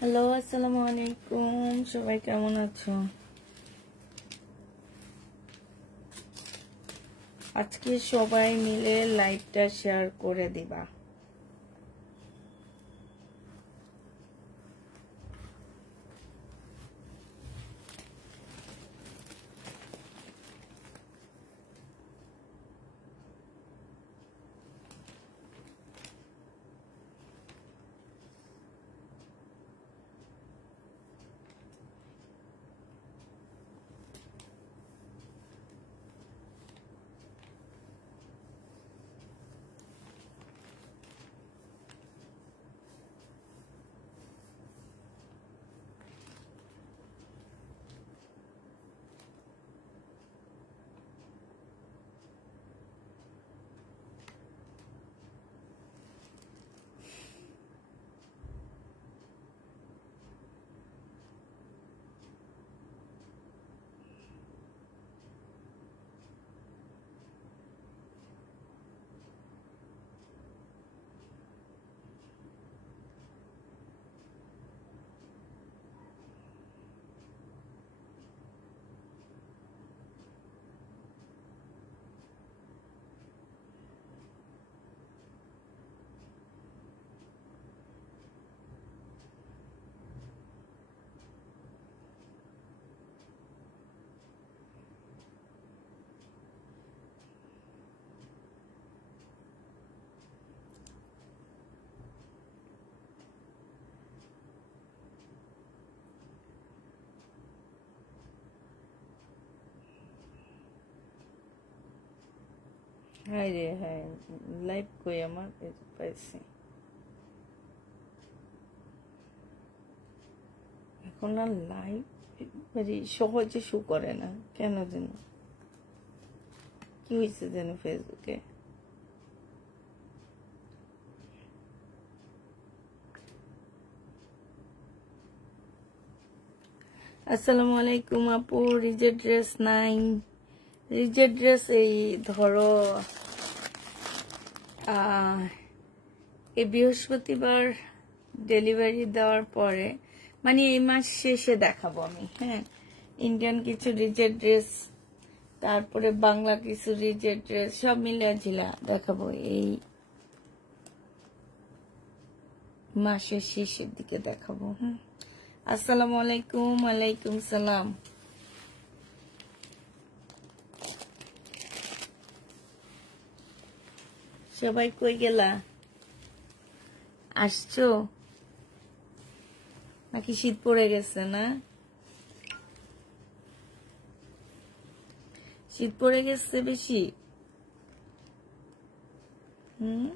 Hello, আসসালামু আলাইকুম। সবাই কেমন আছো? আজকে সবাই মিলে লাইভটা শেয়ার করে দিবা। হাই রে হাই, লাইভ কই আমার পাইছি। এখন আর লাইভ সহজে শো করে না কেন যেন, কি হয়েছে যেন ফেসবুকে। আসসালামু আলাইকুম আপু। রিজেক্ট ড্রেস নাই, রিজেক্ট ড্রেস এই ধরো এই বৃহস্পতিবার ডেলিভারি দেওয়ার পরে, মানে এই মাস শেষে দেখাবো আমি। হ্যাঁ, ইন্ডিয়ান কিছু রিজেক্ট ড্রেস, তারপরে বাংলা কিছু রিজেক্ট ড্রেস, সব মিলিয়ে ঝিলা দেখাবো এই মাসের শেষের দিকে দেখাবো। হ্যাঁ, আসসালামু আলাইকুম। ওয়ালাইকুম সালাম। সবাই কই গেলা? আসছো নাকি শীত পড়ে গেছে? না, শীত পড়ে গেছে বেশি। হুম,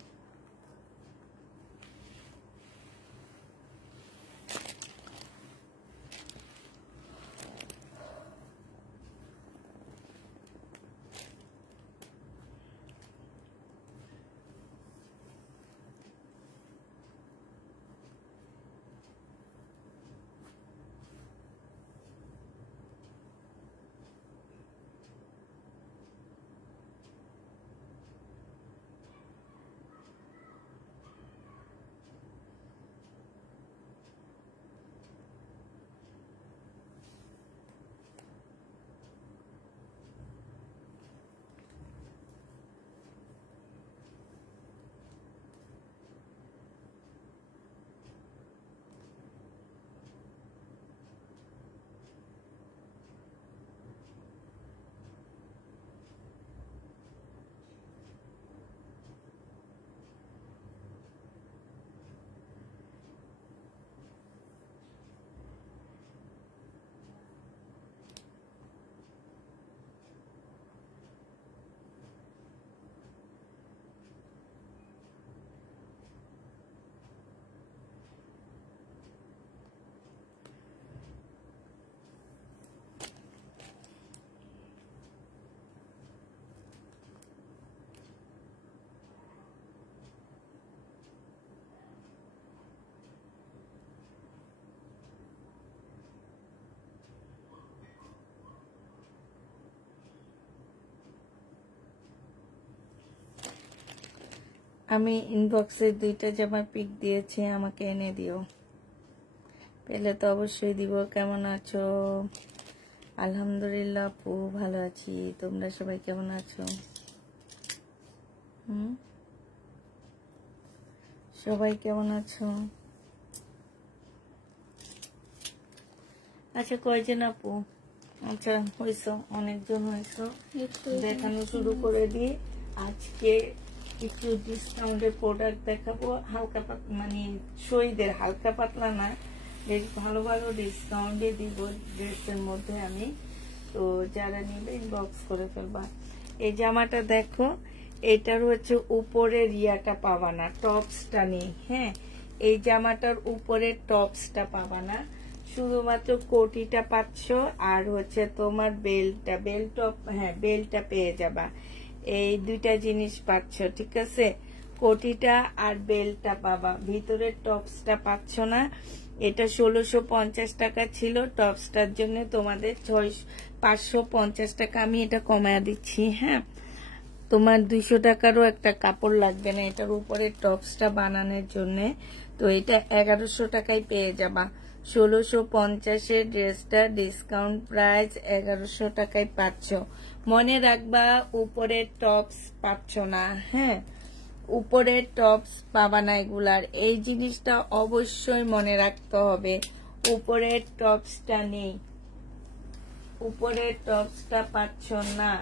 আমি ইনবক্সে 2টা জামার পিক দিয়েছি, আমাকে এনে দিও। পেলে তো অবশ্যই দিব। কেমন আছো? আলহামদুলিল্লাহ আপু ভালো আছি, তোমরা সবাই কেমন আছো? সবাই কেমন আছো? আচ্ছা কয়জন আপু? আচ্ছা হয়েছো, অনেকজন হয়েছো। দেখানো শুরু করে দিই। আজকে একটু ডিসকাউন্টের প্রোডাক্ট দেখাবো, হালকা পাতলা, মানে শহীদের হালকা পাতলা না, বেশ ভালো ভালো ডিসকাউন্টে দিব ড্রেসের মধ্যে আমি। তো যারা নিবে ইনবক্স করে ফেলবা। এই জামাটা দেখো, এটার হচ্ছে উপরের ইয়াটা পাবা না, টপসটা নেই। হ্যাঁ, এই জামাটার উপরের টপসটা পাবা না, শুধুমাত্র কোটিটা পাচ্ছ আর হচ্ছে তোমার বেল্টটা, হ্যাঁ বেল্টটা পেয়ে যাবা। এই দুইটা জিনিস পাচ্ছ, ঠিক আছে? কোটিটা আর বেল্টটা পাবা, ভিতরের টপসটা পাচ্ছ না। এটা 1650 টাকা ছিল, টপসটার জন্য তোমাদের 550 টাকা আমি এটা কমায়া দিচ্ছি। হ্যাঁ, তোমার 200 টাকারও একটা কাপড় লাগবে না এটার উপরে টপসটা বানানোর জন্য। তো এটা 1100 টাকায় পেয়ে যাবা। 1650-এর ড্রেসটা ডিসকাউন্ট প্রাইস 1100 টাকায় পাচ্ছ। মনে রাখবা উপরের টপস পাচ্ছ না। হ্যাঁ, উপরের টপস পাবা না এগুলার, এই জিনিসটা অবশ্যই মনে রাখতে হবে। উপরের টপসটা নেই, উপরের টপসটা পাচ্ছ না,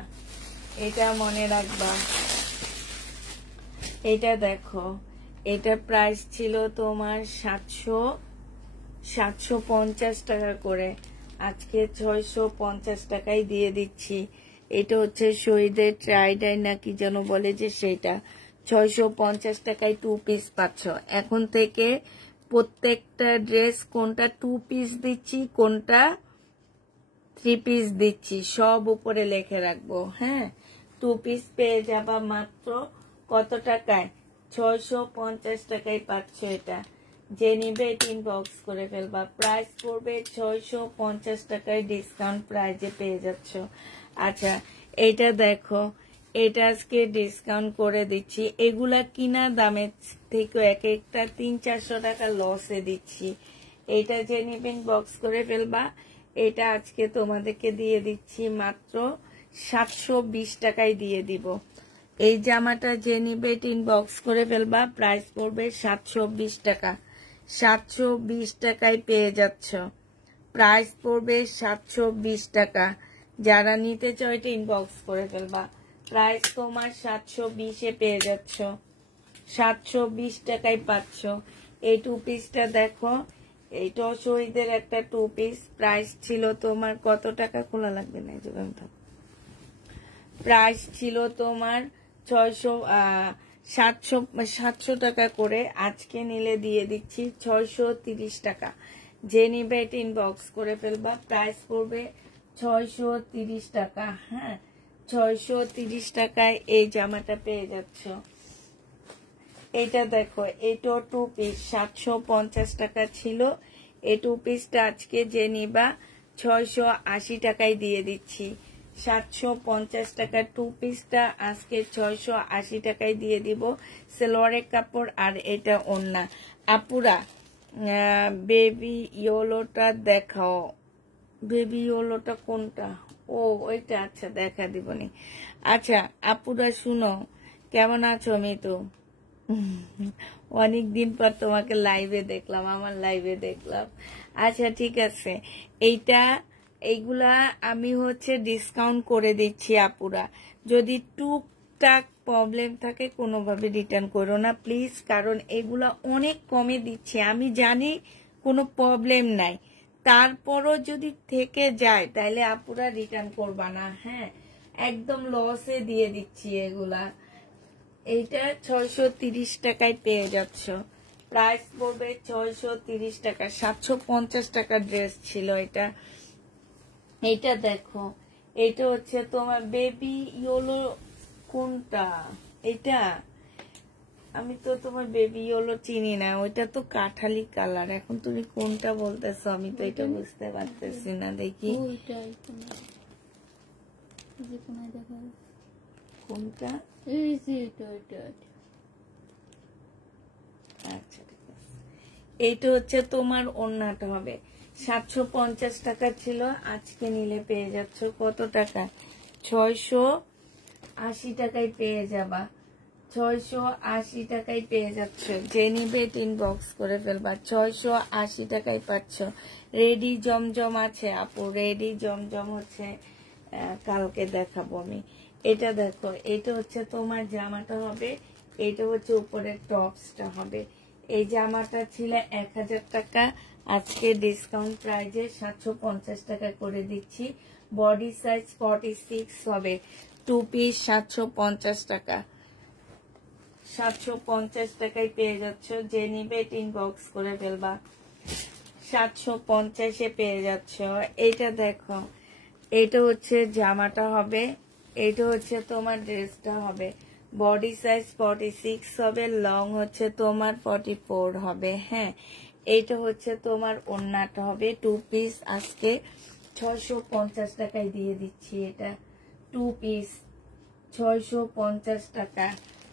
এটা মনে রাখবা। এটা দেখো, এটা প্রাইস ছিল তোমার 750 টাকা করে, আজকে 650 টাকায় দিয়ে দিচ্ছি। এটা হচ্ছে শহীদের ট্রাইডাই না কি যেন বলে যে, সেটা 650 টাকায় 2 পিস পাচ্ছ। এখন থেকে প্রত্যেকটা ড্রেস কোনটা 2 পিস দিচ্ছি, কোনটা 3 পিস দিচ্ছি, সব উপরে লিখে রাখবো। হ্যাঁ, 2 পিস পেয়ে যাবা মাত্র কত টাকায়? 650 টাকায় পাচ্ছ। এটা যে নিবে ইনবক্স করে ফেলবা। প্রাইস পড়বে 650 টাকায়, ডিসকাউন্ট প্রাইজে পেয়ে যাচ্ছ। আচ্ছা এটা দেখো, এটা আজকে ডিসকাউন্ট করে দিচ্ছি। এগুলা কিনা দামের থেকে এক একটা 300-400 টাকা লসে দিচ্ছি। এটা যে নিবে ইনবক্স করে ফেলবা। এটা আজকে তোমাদেরকে দিয়ে দিচ্ছি মাত্র 720 টাকায় দিয়ে দিব। এই জামাটা যে নিবে ইনবক্স করে ফেলবা, প্রাইস পড়বে 720 টাকা। 720 টাকায় পেয়ে যাচ্ছ, প্রাইস পড়বে 720 টাকা। যারা নিতে চাও এটা ইনবক্স করে ফেলবা, প্রাইস তোমার 720-এ পেয়ে যাচ্ছ, 720 টাকায় পাচ্ছ। এই 2 পিসটা দেখো, এইটা শহীদের একটা 2 পিস, প্রাইস ছিল তোমার কত টাকা? খোলা লাগবে না, প্রাইস ছিল তোমার 700 টাকা করে, আজকে নিলে দিয়ে দিচ্ছি 630 টাকা। যে নিবে এটা ইনবক্স করে ফেলবা, প্রাইস পড়বে 630 টাকা। হ্যাঁ, 630 টাকায় এই জামাটা পেয়ে যাচ্ছ। এটা দেখো, এটাও 2 পিস, 750 টাকা ছিল। এই 2 পিসটা আজকে যে নিবা 680 টাকায় দিয়ে দিচ্ছি। 750 টাকার 2 পিসটা আজকে 680 টাকায় দিয়ে দিব। সালোয়ারের কাপড় আর এটা ওড়না। আপুরা বেবি ইয়েলোটা দেখাও। বেবি ইয়েলোটা কোনটা? ও ওইটা, আচ্ছা দেখা দিবনি। আচ্ছা আপুরা শুনো, কেমন আছো? আমি তো অনেকদিন পর তোমাকে লাইভে দেখলাম, আমার লাইভে দেখলাম। আচ্ছা ঠিক আছে, এইগুলা আমি হচ্ছে ডিসকাউন্ট করে দিচ্ছি আপুরা। যদি টুকটাক প্রবলেম থাকে কোনোভাবে রিটার্ন করো না প্লিজ, কারণ এগুলা অনেক কমে দিচ্ছি। আমি জানি কোনো প্রবলেম নাই, তারপরও যদি থেকে যায় তাহলে আপুরা রিটার্ন করবা না। হ্যাঁ, একদম লসে দিয়ে দিচ্ছি এগুলা। এইটা 630 টাকায় পেয়ে যাচ্ছ, প্রাইস পড়বে 630 টাকা। 750 টাকার ড্রেস ছিল এটা। এটা দেখো, এটা হচ্ছে তোমার বেবি ইয়েলো। কোনটা এটা? আমি তো তোমার বেবি ইয়েলো চিনি না, ওইটা তো কাঠালি কালার। এখন তুমি কোনটা বলতেছো আমি তো এটা বুঝতে পারতেছি না। দেখি কোনটা। আচ্ছা ঠিক আছে, এইটা হচ্ছে তোমার ওড়নাটা হবে 750 টাকা ছিল, আজকে নিলে পেয়ে যাচ্ছ কত টাকা 680 টাকায় পেয়ে যাবা, 680 টাকায় পেয়ে যাচ্ছ। যে নিবে ইনবক্স করে ফেলবা, 680 টাকায় পাচ্ছ। রেডি জমজম আছে আপু, রেডি জমজম হচ্ছে কালকে দেখাবো আমি। এটা দেখো, এটা হচ্ছে তোমার জামাটা হবে, এটা হচ্ছে উপরের টপসটা হবে। এই জামাটা ছিল 1000 টাকা, আজকে ডিসকাউন্ট প্রাইজে 750 টাকা করে দিচ্ছি। বডি সাইজ 46 হবে, 2 পিস 750 টাকা, 750 টাকায় পেয়ে যাচ্ছ। যে নিবে ইনবক্স করে ফেলবা, 750-এ পেয়ে যাচ্ছ। এইটা দেখো, এটা হচ্ছে জামাটা হবে, এটা হচ্ছে তোমার ড্রেসটা হবে। বডি সাইজ 46 হবে, লং হচ্ছে তোমার 44 হবে। হ্যাঁ, এইটা হচ্ছে তোমার ওড়নাটা হবে, 2 পিস আজকে 650 টাকায় দিয়ে দিচ্ছি। এটা 2 পিস 650 টাকা,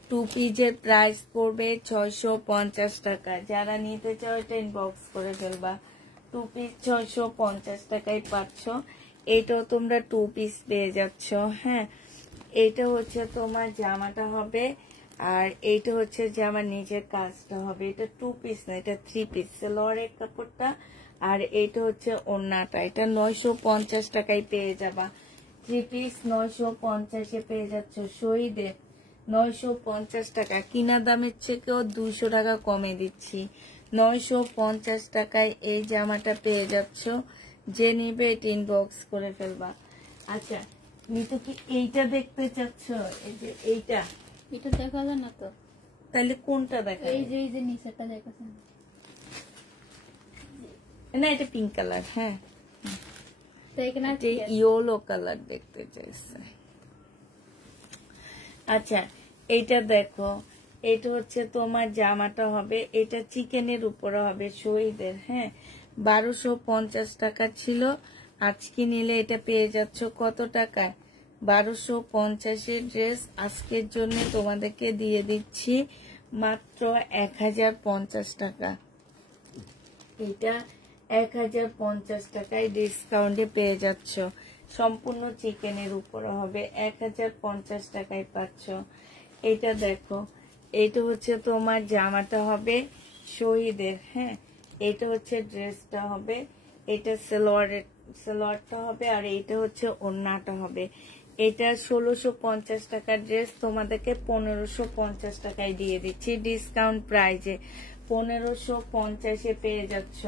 2 পিসের প্রাইস পড়বে 650 টাকা। যারা নিতে চাও এটা ইনবক্স করে ফেলবা, 2 পিস 650 টাকায় পাচ্ছ। এটাও তোমরা 2 পিস পেয়ে যাচ্ছ। হ্যাঁ, এটা হচ্ছে তোমার জামাটা হবে, আর এইটা হচ্ছে জামার নিচের কাজটা হবে। এটা 2 পিস না, এটা 3 পিস সালোয়ারের কাপড়টা, আর এইটা হচ্ছে ওড়নাটা। এটা 950 টাকায় পেয়ে যাবা, 3 পিস 950-এ পেয়ে যাচ্ছ। শহীদের 950 টাকা, কিনা দামের থেকেও 200 টাকা কমে দিচ্ছি। 950 টাকায় এই জামাটা পেয়ে যাচ্ছ। যে নিবে এটা ইনবক্স করে ফেলবা। আচ্ছা, নিতু কি এইটা দেখতে চাচ্ছ? এই যে এইটা, এটা দেখা যায় না তো, তাহলে কোনটা দেখা? এই যে নিচেটা দেখাছেন না, এটা পিঙ্ক কালার। হ্যাঁ, তো এখানে যে ইয়েলো কালার দেখতে চাইছে। আচ্ছা, এইটা দেখো, এটা হচ্ছে তোমার জামাটা হবে, এটা চিকেনের উপরে হবে শহীদের। হ্যাঁ, 1250 টাকা ছিল, আজকে নিলে এটা পেয়ে যাচ্ছ কত টাকায়? 1250-এর ড্রেস আজকের জন্য তোমাদেরকে দিয়ে দিচ্ছি মাত্র 1050 টাকা। এটা 1050 টাকায় ডিসকাউন্টে পেয়ে যাচ্ছ। সম্পূর্ণ চিকেনের উপরে হবে, 1050 টাকায় পাচ্ছ। এটা দেখো, এটা হচ্ছে তোমার জামাটা হবে শহীদের। হ্যাঁ, এটা হচ্ছে ড্রেসটা হবে, এটা সালোয়ারটা হবে, আর এইটা হচ্ছে ওড়নাটা হবে। এটা 1650 টাকার ড্রেস তোমাদেরকে 1550 টাকায় দিয়ে দিচ্ছি ডিসকাউন্ট প্রাইজে। 1550-এ পেয়ে যাচ্ছ,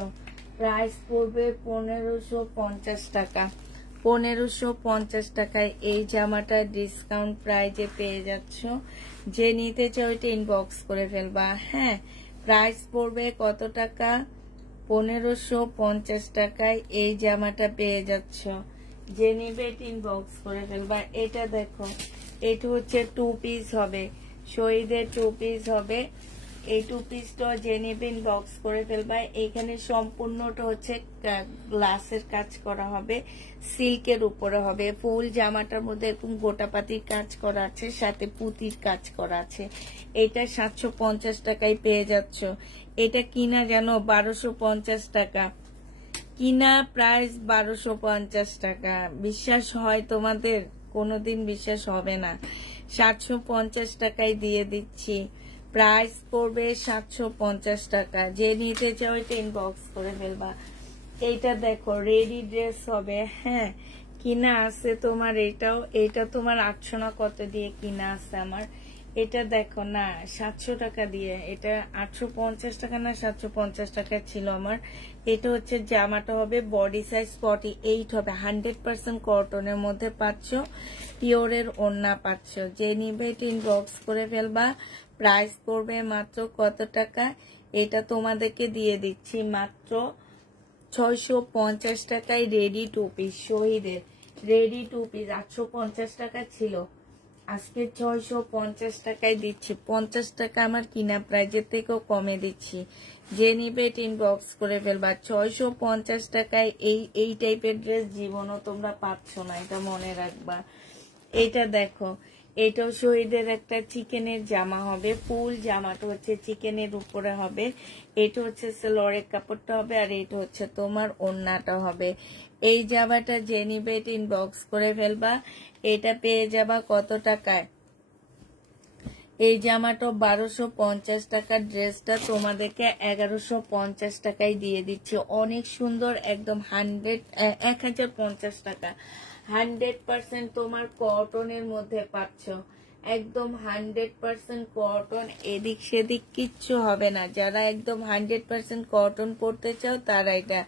প্রাইস পড়বে 1550 টাকা। 1550 টাকায় এই জামাটা ডিসকাউন্ট প্রাইজে পেয়ে যাচ্ছ। যে নিতে চাও এটা ইনবক্স করে ফেলবা। হ্যাঁ, প্রাইস পড়বে কত টাকা? 1550 টাকায় এই জামাটা পেয়ে যাচ্ছ। যে নিবে ইনবক্স করে ফেলবা। এটা দেখো, এটা হচ্ছে 2 পিস হবে, শহীদের 2 পিস হবে। এই 2 পিসটা যে নিবে ইনবক্স করে ফেলবা। এখানে সম্পূর্ণটা হচ্ছে গ্লাসের কাজ করা হবে, সিল্কের উপরে হবে। ফুল জামাটার মধ্যে এরকম গোটাপাতির কাজ করা আছে, সাথে পুঁতির কাজ করা আছে। এটা 750 টাকায় পেয়ে যাচ্ছ। এটা কিনা জানো 1250 টাকা, কিনা প্রাইস 1250 টাকা। বিশ্বাস হয় তোমাদের? কোনোদিন বিশ্বাস হবে না। 750 টাকায় দিয়ে দিচ্ছি, প্রাইস পড়বে 750 টাকা। যে নিতে চাও এটা ইনবক্স করে ফেলবা। এইটা দেখো, রেডি ড্রেস হবে। হ্যাঁ, কিনা আছে তোমার এটাও, এটা তোমার 800 না কত দিয়ে কিনা আছে আমার। এটা দেখো না 700 টাকা দিয়ে, এটা 850 টাকা না 750 টাকা ছিল আমার। এটা হচ্ছে জামাটা হবে, বডি সাইজ 48 হবে, 100% কটনের মধ্যে পাচ্ছ, পিওরের ওড়না পাচ্ছ। যে নিবে এটা ইনবক্স করে ফেলবা। প্রাইস পড়বে মাত্র কত টাকা? এটা তোমাদেরকে দিয়ে দিচ্ছি মাত্র 650 টাকায় রেডি 2 পিস। শহীদের রেডি 2 পিস 850 টাকা ছিল, আজকে 650 টাকায় দিচ্ছি। 50 টাকা আমার কিনা প্রাইজের থেকেও কমে দিচ্ছি। যে নিবে ইনবক্স করে ফেলবা। 650 টাকায় এই টাইপের ড্রেস জীবনও তোমরা পাচ্ছ না, এটা মনে রাখবা। এটা দেখো, এটাও শহীদের একটা চিকেনের জামা হবে, ফুল জামাটা হচ্ছে চিকেনের উপরে হবে। এটা হচ্ছে সালোয়ারের কাপড়টা হবে, আর এটা হচ্ছে তোমার ওড়নাটা হবে। এই জামাটা যে নিবে ইনবক্স করে ফেলবা। এটা পেয়ে যাবা কত টাকায়? এই জামাটা 1250 টাকা, ড্রেসটা তোমাদেরকে 1150 টাকায় দিয়ে দিচ্ছি। অনেক সুন্দর, একদম 1050 টাকা। 100% তোমার কটনের মধ্যে পাচ্ছ, একদম 100% কটন, এদিক সেদিক কিচ্ছু হবে না। যারা একদম 100% কটন পড়তে চাও তারা এটা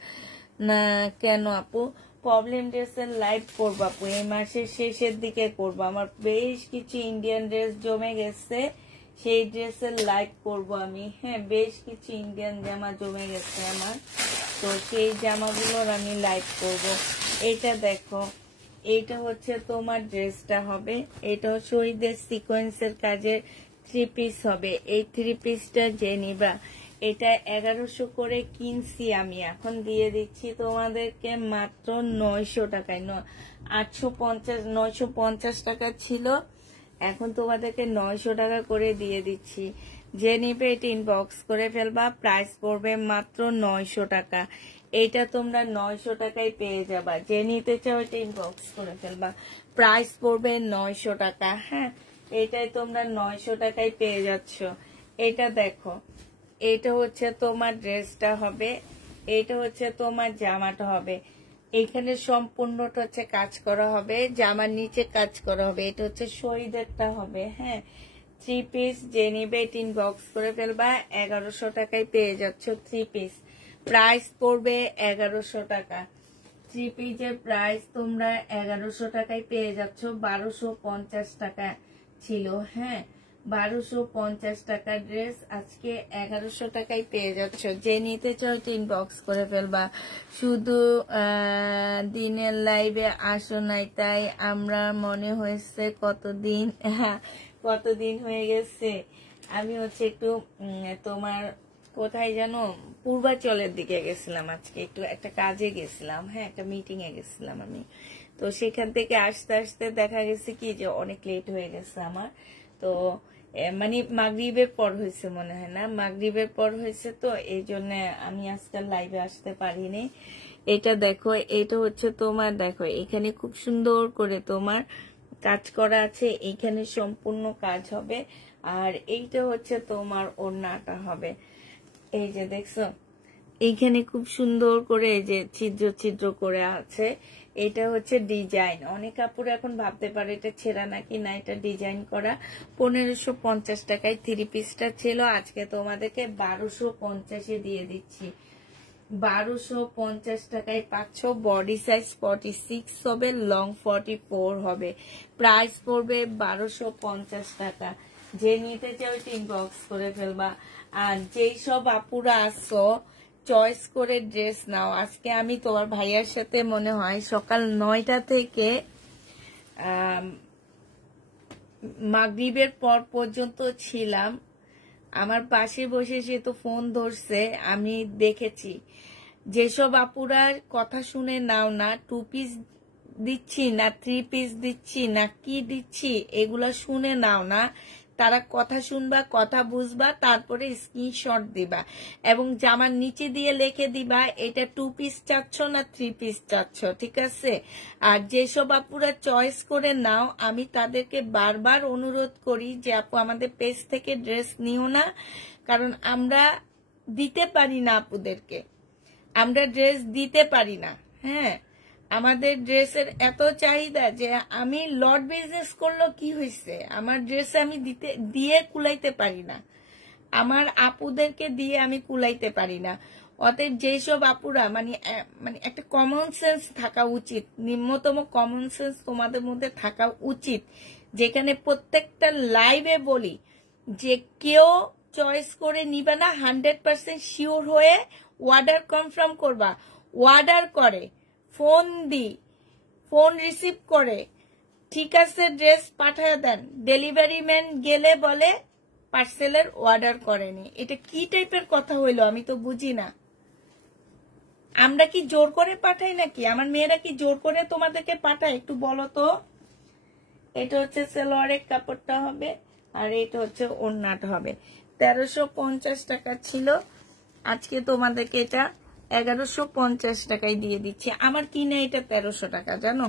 না। কেন আপু? প্রবলেম ড্রেসের লাইভ করবো আপু, এই মাসের শেষের দিকে করবো। আমার বেশ কিছু ইন্ডিয়ান ড্রেস জমে গেছে, সেই ড্রেসের লাইভ করবো আমি। হ্যাঁ, বেশ কিছু ইন্ডিয়ান জামা জমে গেছে আমার, তো সেই জামাগুলোর আমি লাইভ করব। এটা দেখো, এইটা হচ্ছে তোমার ড্রেসটা হবে। এটাও শহীদের সিকোয়েন্সের কাজের 3 পিস হবে। এই 3 পিসটা যে নিবা, এটা 1100 করে কিনছি আমি, এখন দিয়ে দিচ্ছি তোমাদেরকে মাত্র 900 টাকায়। 950 টাকা ছিল, এখন তোমাদেরকে 900 টাকা করে দিয়ে দিচ্ছি। যে নিবে এটা ইনবক্স করে ফেলবা, প্রাইস পড়বে মাত্র 900 টাকা। এইটা তোমরা 900 টাকায় পেয়ে যাবা। যে নিতে চাও এটা ইনবক্স করে ফেলবা, প্রাইস পড়বে 900 টাকা। হ্যাঁ, এটাই তোমরা 900 টাকায় পেয়ে যাচ্ছ। এটা দেখো, এটা হচ্ছে তোমার ড্রেসটা হবে, এটা হচ্ছে তোমার জামাটা হবে। এখানে সম্পূর্ণটা হচ্ছে কাজ করা হবে, জামার নিচে কাজ করা হবে। এটা হচ্ছে শহীদেরটা হবে। হ্যাঁ, 3 পিস যে নিবে ইনবক্স করে ফেলবা, 1100 টাকায় পেয়ে যাচ্ছ 3 পিস। প্রাইস পড়বে 1100 টাকা। 3 পিসের প্রাইস তোমরা 1100 টাকায় পেয়ে যাচ্ছ। 1250 টাকা ছিল। হ্যাঁ, 1250 টাকা ড্রেস আজকে 1100 টাকায় পেয়ে যাচ্ছ। যে নিতে চাও ইনবক্স করে ফেলবা। শুধু দিনের লাইভে আসো নাই, তাই আমরা মনে হয়েছে কতদিন হয়ে গেছে। আমি হচ্ছে একটু তোমার কোথায় জানো, পূর্বাচলের দিকে গেছিলাম আজকে, একটু একটা কাজে গেছিলাম। হ্যাঁ, একটা মিটিং এ গেছিলাম আমি। তো সেখান থেকে আসতে আসতে দেখা গেছে কি যে অনেক লেট হয়ে গেছে আমার। তো মানে মাগরিবের পর হয়েছে মনে হয়, না মাগরিবের পর হয়েছে, তো এই জন্য আমি আজকাল লাইভে আসতে পারিনি। এটা দেখো, এটা হচ্ছে তোমার, দেখো এখানে খুব সুন্দর করে তোমার কাজ করা আছে, এইখানে সম্পূর্ণ কাজ হবে। আর এইটা হচ্ছে তোমার ওড়নাটা হবে। এই যে দেখছো, এইখানে খুব সুন্দর করে এই যে ছিদ্র ছিদ্র করে আছে। এটা হচ্ছে ডিজাইন। অনেক কাপড় এখন ভাবতে পারে এটা ছেঁড়া নাকি, না, এটা ডিজাইন করা। 1550 টাকায় 3 পিসটা ছিল, আজকে তোমাদেরকে 1250 দিয়ে দিচ্ছি। 1250 টাকায় পাচ্ছ। বডি সাইজ 46 হবে, লং 44 হবে। প্রাইস পড়বে 1250 টাকা। যে নিতে চাও ইনবক্স করে ফেলবা। আর যেই সব আপুরা আসো চয়েস করে ড্রেস নাও। আজকে আমি তোমার ভাইয়ার সাথে মনে হয় সকাল 9টা থেকে মাগরিবের পর পর্যন্ত ছিলাম। আমার পাশে বসে সে তো ফোন ধরছে, আমি দেখেছি। যেসব আপুরার কথা শুনে নাও না, 2 পিস দিচ্ছি না 3 পিস দিচ্ছি না কি দিচ্ছি এগুলা শুনে নাও না, তারা কথা শুনবা, কথা বুঝবা, তারপরে স্ক্রিনশট দিবা এবং জামার নিচে দিয়ে লিখে দিবা এটা 2 পিস চাচ্ছ না 3 পিস চাচ্ছ, ঠিক আছে? আর যেসব আপুরা চয়েস করে নাও, আমি তাদেরকে বারবার অনুরোধ করি যে আপু আমাদের পেজ থেকে ড্রেস নিও না, কারণ আমরা দিতে পারি না আপুদেরকে, আমরা ড্রেস দিতে পারি না। হ্যাঁ, আমাদের ড্রেসের এত চাহিদা যে আমি লট বিজনেস করলো কি হয়েছে, আমার ড্রেস আমি দিয়ে কুলাইতে পারি না, আমার আপুদেরকে দিয়ে আমি কুলাইতে পারি না। অতএব যেসব আপুরা মানে একটা কমন সেন্স থাকা উচিত, নিম্নতম কমন সেন্স তোমাদের মধ্যে থাকা উচিত, যেখানে প্রত্যেকটা লাইভে বলি যে কেউ চয়েস করে নিবে না, 100% শিওর হয়ে অর্ডার কনফার্ম করবা। অর্ডার করে ফোন ফোন রিসিভ করে ঠিক আছে ড্রেস পাঠায় দেন, ডেলিভারি ম্যান গেলে বলে পার্সেলের অর্ডার করেনি। এটা কি টাইপের কথা হইলো আমি তো বুঝি না। আমরা কি জোর করে পাঠাই নাকি? আমার মেয়েরা কি জোর করে তোমাদেরকে পাঠায়? একটু বলো তো। এটা হচ্ছে সালোয়ারের কাপড়টা হবে, আর এটা হচ্ছে ওড়নাটা হবে। 1350 টাকা ছিল, আজকে তোমাদেরকে এটা 1150 টাকায় দিয়ে দিচ্ছি। আমার কিনে এটা 1300 টাকা, জানো।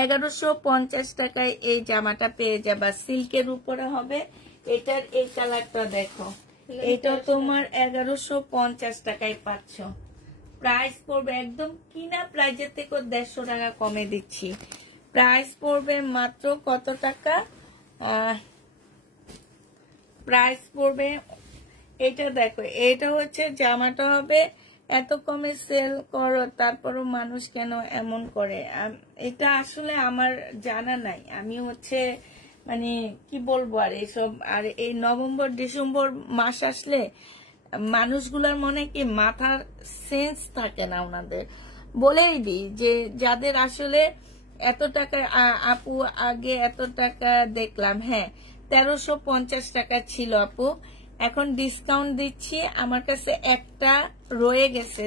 1150 টাকায় এই জামাটা পেয়ে যাবা, সিল্কের উপরে হবে। এটার এই কালারটা দেখো, এটা তোমার 1150 টাকায় পাচ্ছ। প্রাইস পড়বে একদম কিনা প্রাইজের থেকে 150 টাকা কমে দিচ্ছি। প্রাইস পড়বে মাত্র কত টাকা? প্রাইস পড়বে, এটা দেখো, এটা হচ্ছে জামাটা হবে। এত কমে সেল করো, তারপরও মানুষ কেন এমন করে? এটা আসলে আমার জানা নাই। আমি হচ্ছে মানে কি বলবো আর এইসব। আর এই নভেম্বর ডিসেম্বর মাস আসলে মানুষগুলোর মনে কি মাথার সেন্স থাকে না ওনাদের। বলেই দিই যে যাদের আসলে এত টাকা, আপু আগে এত টাকা দেখলাম, হ্যাঁ 1350 টাকা ছিল আপু, এখন ডিসকাউন্ট দিচ্ছি। আমার কাছে একটা রয়ে গেছে,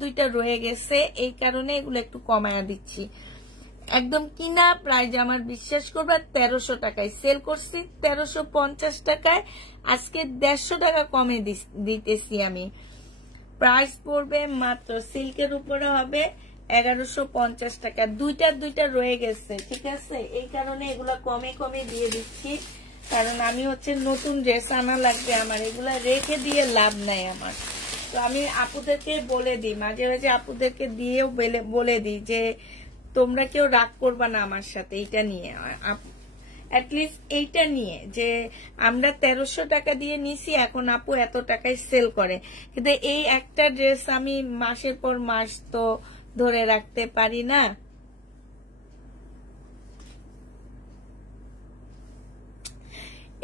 দুইটা রয়ে গেছে, এই কারণে এগুলো একটু কমায়া দিচ্ছি। একদম কিনা প্রাইস আমার বিশ্বাস করবে 1300 টাকায় সেল করছি, 1350 টাকায় আজকে 150 টাকা কমে দিতেছি আমি। প্রাইস পড়বে মাত্র, সিল্কের উপরে হবে 1150 টাকা। দুইটা রয়ে গেছে, ঠিক আছে, এই কারণে এগুলা কমে দিয়ে দিচ্ছি। কারণ আমি হচ্ছে নতুন ড্রেস আনা লাগবে আমার, এগুলা রেখে দিয়ে লাভ নাই আমার। তো আমি আপুদেরকে বলে দিই, মাঝে মাঝে আপুদেরকে দিয়েও বলে দিই যে তোমরা কেউ রাগ করবা না আমার সাথে এইটা নিয়ে, অ্যাটলিস্ট এইটা নিয়ে যে আমরা 1300 টাকা দিয়ে নিছি, এখন আপু এত টাকায় সেল করে। কিন্তু এই একটা ড্রেস আমি মাসের পর মাস তো ধরে রাখতে পারি না।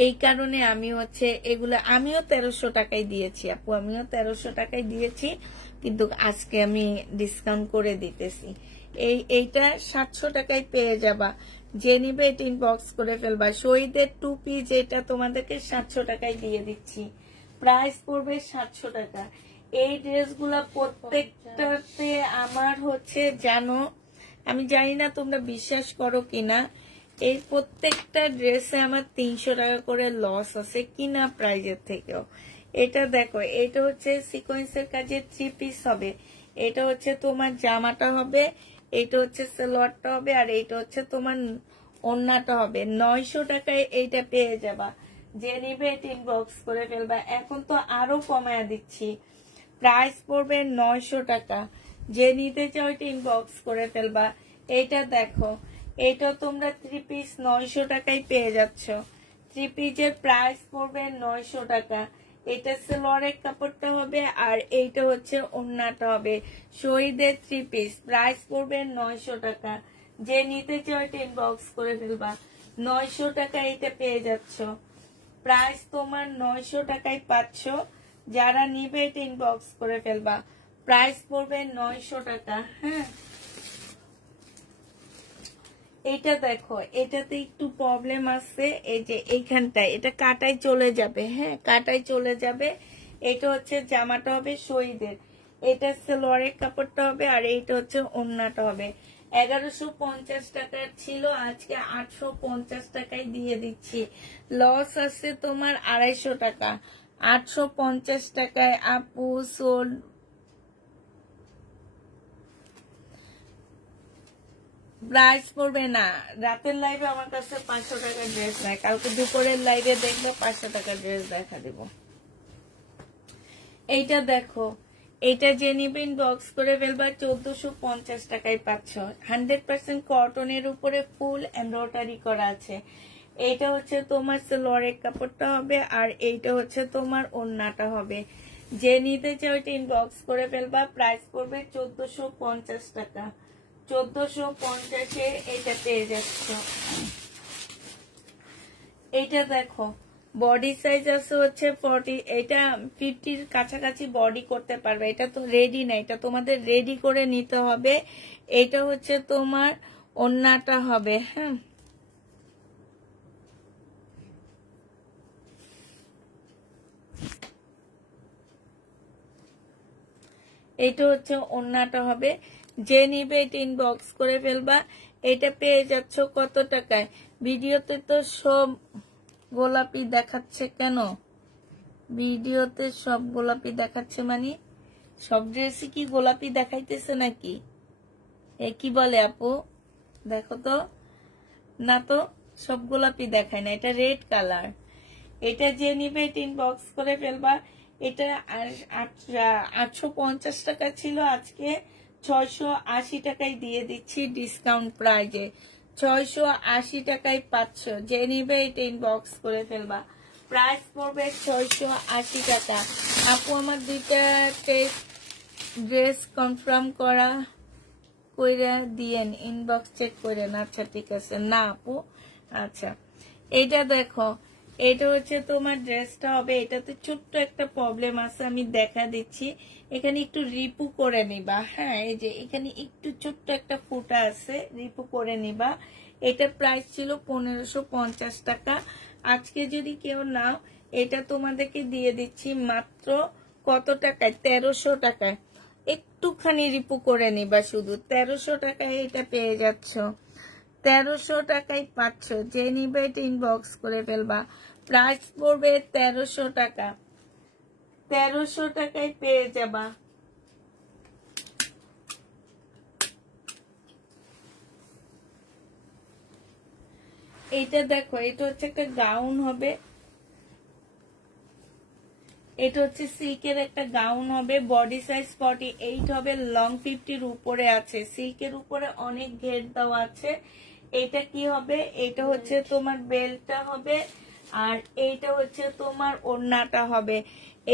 এই কারণে আমি হচ্ছে এগুলো, আমিও 1300 টাকায় দিয়েছি আপু, আমিও 1300 টাকায় দিয়েছি, কিন্তু আজকে আমি ডিসকাউন্ট করে দিতেছি। এইটা 700 টাকায় পেয়ে যাবা, যে নিবে এটা ইনবক্স করে ফেলবা। শহীদের টুপি যেটা তোমাদেরকে 700 টাকায় দিয়ে দিচ্ছি, প্রাইস পড়বে 700 টাকা। এই ড্রেসগুলা প্রত্যেকটাতে আমার হচ্ছে জানো, আমি জানি না তোমরা বিশ্বাস করো কিনা, এই প্রত্যেকটা ড্রেসে আমার 300 টাকা করে লস আছে কিনা প্রাইজের থেকেও। এটা দেখো, এটা হচ্ছে সিকোয়েন্সের কাজে 3 পিস হবে, এটা হচ্ছে তোমার জামাটা হবে, এটা হচ্ছে সালোয়ারটা হবে, আর এইটা হচ্ছে তোমার ওড়নাটা হবে। 900 টাকায় এইটা পেয়ে যাবা, যে নিবে এটা ইনবক্স করে ফেলবা। এখন তো আরো কমায়া দিচ্ছি, প্রাইস পড়বে 900 টাকা, যে নিতে চাও এটা ইনবক্স করে ফেলবা। এইটা দেখো, এটা তোমরা 3 পিস 900 টাকায় পেয়ে যাচ্ছ। 3 পিসের প্রাইস পড়বে 900 টাকা। এটা সালোয়ারের কাপড়টা হবে, আর এইটা হচ্ছে ওড়নাটা হবে। শহীদের 3 পিস, প্রাইস পড়বে 900 টাকা, যে নিতে চাও এটা ইনবক্স করে ফেলবা। 900 টাকা এটা পেয়ে যাচ্ছ, প্রাইস তোমার 900 টাকায় পাচ্ছ, যারা নিবে এটা ইনবক্স করে ফেলবা। প্রাইস পড়বে 900 টাকা। হ্যাঁ, এটা দেখো, এটাতে একটু প্রবলেম আছে, এই যে এইখানটায় এটা কাটাই চলে যাবে, হ্যাঁ কাটাই চলে যাবে। এটা হচ্ছে জামাটা হবে শহীদের, এটা সালোয়ারের কাপড়টা হবে, আর এইটা হচ্ছে ওড়নাটা হবে। 1150 টাকা ছিল, আজকে 850 টাকায় দিয়ে দিচ্ছি। লস আছে তোমার 250 টাকা। 850 টাকায় আপু সোল প্রাইস পড়বে না। রাতের লাইভে আমার কাছে 500 টাকার ড্রেস নাই, কালকে দুপুরের লাইভে দেখবে 500 টাকার ড্রেস দেখা দিব। এইটা দেখো, এইটা যে নিবে ইনবক্স করে ফেলবা, 1450 টাকায় পাচ্ছ। 100% কটনের উপরে ফুল এমব্রয়ডারি করা আছে। এইটা হচ্ছে তোমার সালোয়ারের কাপড়টা হবে, আর এইটা হচ্ছে তোমার ওড়নাটা হবে। যে নিতে চাও এটা ইনবক্স করে ফেলবা, প্রাইস পড়বে 1450 টাকা। 1450-এ এটা পেয়ে যাচ্ছ। এইটা দেখো, বডি সাইজ আছে হচ্ছে 40, এটা 50-র কাছাকাছি বডি করতে পারবে। এটা তো রেডি না, এটা তোমাদের রেডি করে নিতে হবে। এটা হচ্ছে তোমার ওড়নাটা হবে। হ্যাঁ, এটা হচ্ছে ওড়নাটা হবে, যে নিবে এটা ইনবক্স করে ফেলবা। এটা পেয়ে যাচ্ছ কত টাকায়? ভিডিওতে তো সব গোলাপি দেখাচ্ছে কেন? ভিডিওতে সব গোলাপি দেখাচ্ছে মানে সব ড্রেসই কি গোলাপি দেখাইতেছে নাকি? এ কি বলে আপু? দেখো তো, না তো সব গোলাপি দেখায় না, এটা রেড কালার। এটা যে নিবে এটা ইনবক্স করে ফেলবা। এটা 850 টাকা ছিল, আজকে 680 টাকায় দিয়ে দিচ্ছি ডিসকাউন্ট প্রাইজে। 680 টাকায় পাচ্ছ, যে নিবে এটা ইনবক্স করে ফেলবা। প্রাইস পড়বে 680 টাকা। আপু আমার দুইটা ড্রেস কনফার্ম করা কইরা দিয়েন, ইনবক্স চেক করেন। আচ্ছা ঠিক আছে। না আপু, আচ্ছা এইটা দেখো, এটা হচ্ছে তোমার ড্রেসটা হবে। এটাতে ছোট্ট একটা প্রবলেম আছে, আমি দেখা দিচ্ছি। এখানে একটু রিপু করে নিবা। হ্যাঁ, এই যে এখানে একটু ছোট্ট একটা ফুটা আছে, রিপু করে নিবা। এটা প্রাইস ছিল 1550 টাকা। আজকে যদি কেউ নাও, এটা তোমাদেরকে দিয়ে দিচ্ছি মাত্র কত টাকায়? 1300 টাকায়। একটুখানি রিপু করে নিবা, শুধু 1300 টাকায় এটা পেয়ে যাচ্ছ। 1300 টাকায় পাচ্ছ, যে নিবে এটা ইনবক্স করে ফেলবা। প্রাইস পড়বে 1300 টাকা। 1300 টাকায় পেয়ে যাবা। এইটা দেখো, এটা হচ্ছে একটা গাউন হবে। এটা হচ্ছে সিল্কের একটা গাউন হবে, বডি সাইজ 48 হবে, লং 50-র উপরে আছে। সিল্কের উপরে অনেক ঘের দেওয়া আছে। এটা কি হবে? এটা হচ্ছে তোমার বেল্টটা হবে, আর এইটা হচ্ছে তোমার ওড়নাটা হবে।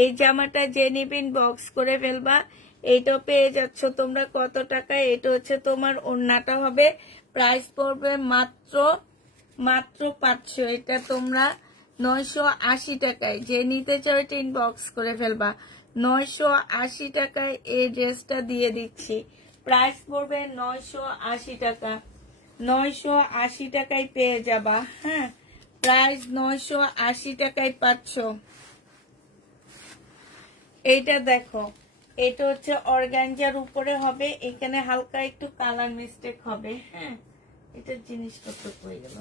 এই জামাটা যে নিবেন বক্স করে ফেলবা। এইটা পেয়ে যাচ্ছ তোমরা কত টাকায়? এটা হচ্ছে তোমার ওড়নাটা হবে। প্রাইস পড়বে মাত্র 500। এটা তোমরা 980 টাকায়, যে নিতে চাও এটা ইনবক্স করে ফেলবা। 980 টাকায় এই ড্রেসটা দিয়ে দিচ্ছি। প্রাইস পড়বে 980 টাকা। 980 টাকায় পেয়ে যাবা। হ্যাঁ, প্রাইস 980 টাকায় পাচ্ছ। এইটা দেখো, এটা হচ্ছে অর্গানজার উপরে হবে। এখানে হালকা একটু কালার মিস্টেক হবে। হ্যাঁ, এটার জিনিসপত্র কই গেল?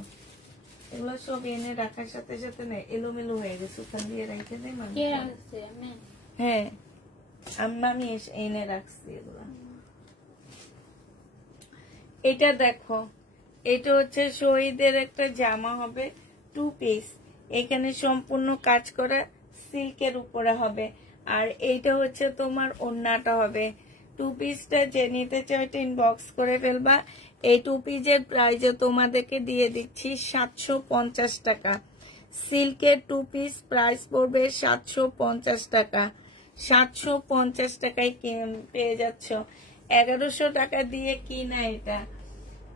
এগুলো সব এনে রাখার সাথে সাথে না এলোমেলো হয়ে গেছে, ওখান দিয়ে রেখে দেয় মানুষ। হ্যাঁ, আমি এনে রাখছি এগুলো। এটা দেখো, এটা হচ্ছে শহীদের একটা জামা হবে, 2 পিস। এখানে সম্পূর্ণ কাজ করা সিল্কের উপরে হবে। আর এইটা হচ্ছে তোমার ওড়নাটা হবে। 2 পিসটা যে নিতে চাও এটা ইনবক্স করে ফেলবা। এই 2 পিসের প্রাইসে তোমাদেরকে দিয়ে দিচ্ছি 750 টাকা। সিল্কের 2 পিস প্রাইস পড়বে 750 টাকা। 750 টাকায় পেয়ে যাচ্ছ। 1100 টাকা দিয়ে কিনা এটা,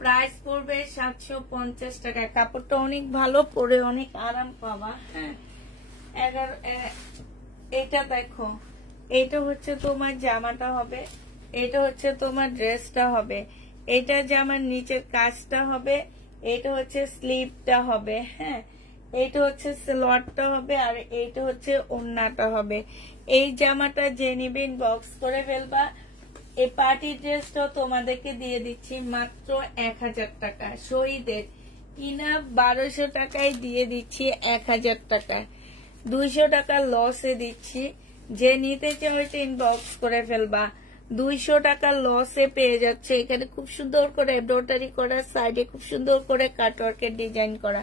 প্রাইস পড়বে 750 টাকা। কাপড়টা অনেক ভালো, পরে অনেক আরাম পাবা। হ্যাঁ, এটা দেখো, এটা হচ্ছে তোমার জামাটা হবে, এটা হচ্ছে তোমার ড্রেসটা হবে। এটা জামার নিচের কাজটা হবে, এটা হচ্ছে স্লিভটা হবে। হ্যাঁ, এটা হচ্ছে সালোয়ারটা হবে, আর এইটা হচ্ছে ওড়নাটা হবে। এই জামাটা যে নিবেন বক্স করে ফেলবা। এই পার্টি ড্রেসটা তোমাদেরকে দিয়ে দিচ্ছি মাত্র 1000 টাকা। শহীদের কিনা 1200 টাকায় দিয়ে দিচ্ছি 1000 টাকা। 200 টাকা লসে দিচ্ছি, যে নিতে চাও এটা ইনবক্স করে ফেলবা। 200 টাকা লসে পেয়ে যাচ্ছে। এখানে খুব সুন্দর করে এমব্রয়ডারি করা, সাইডে খুব সুন্দর করে কাটওয়ার্কের ডিজাইন করা।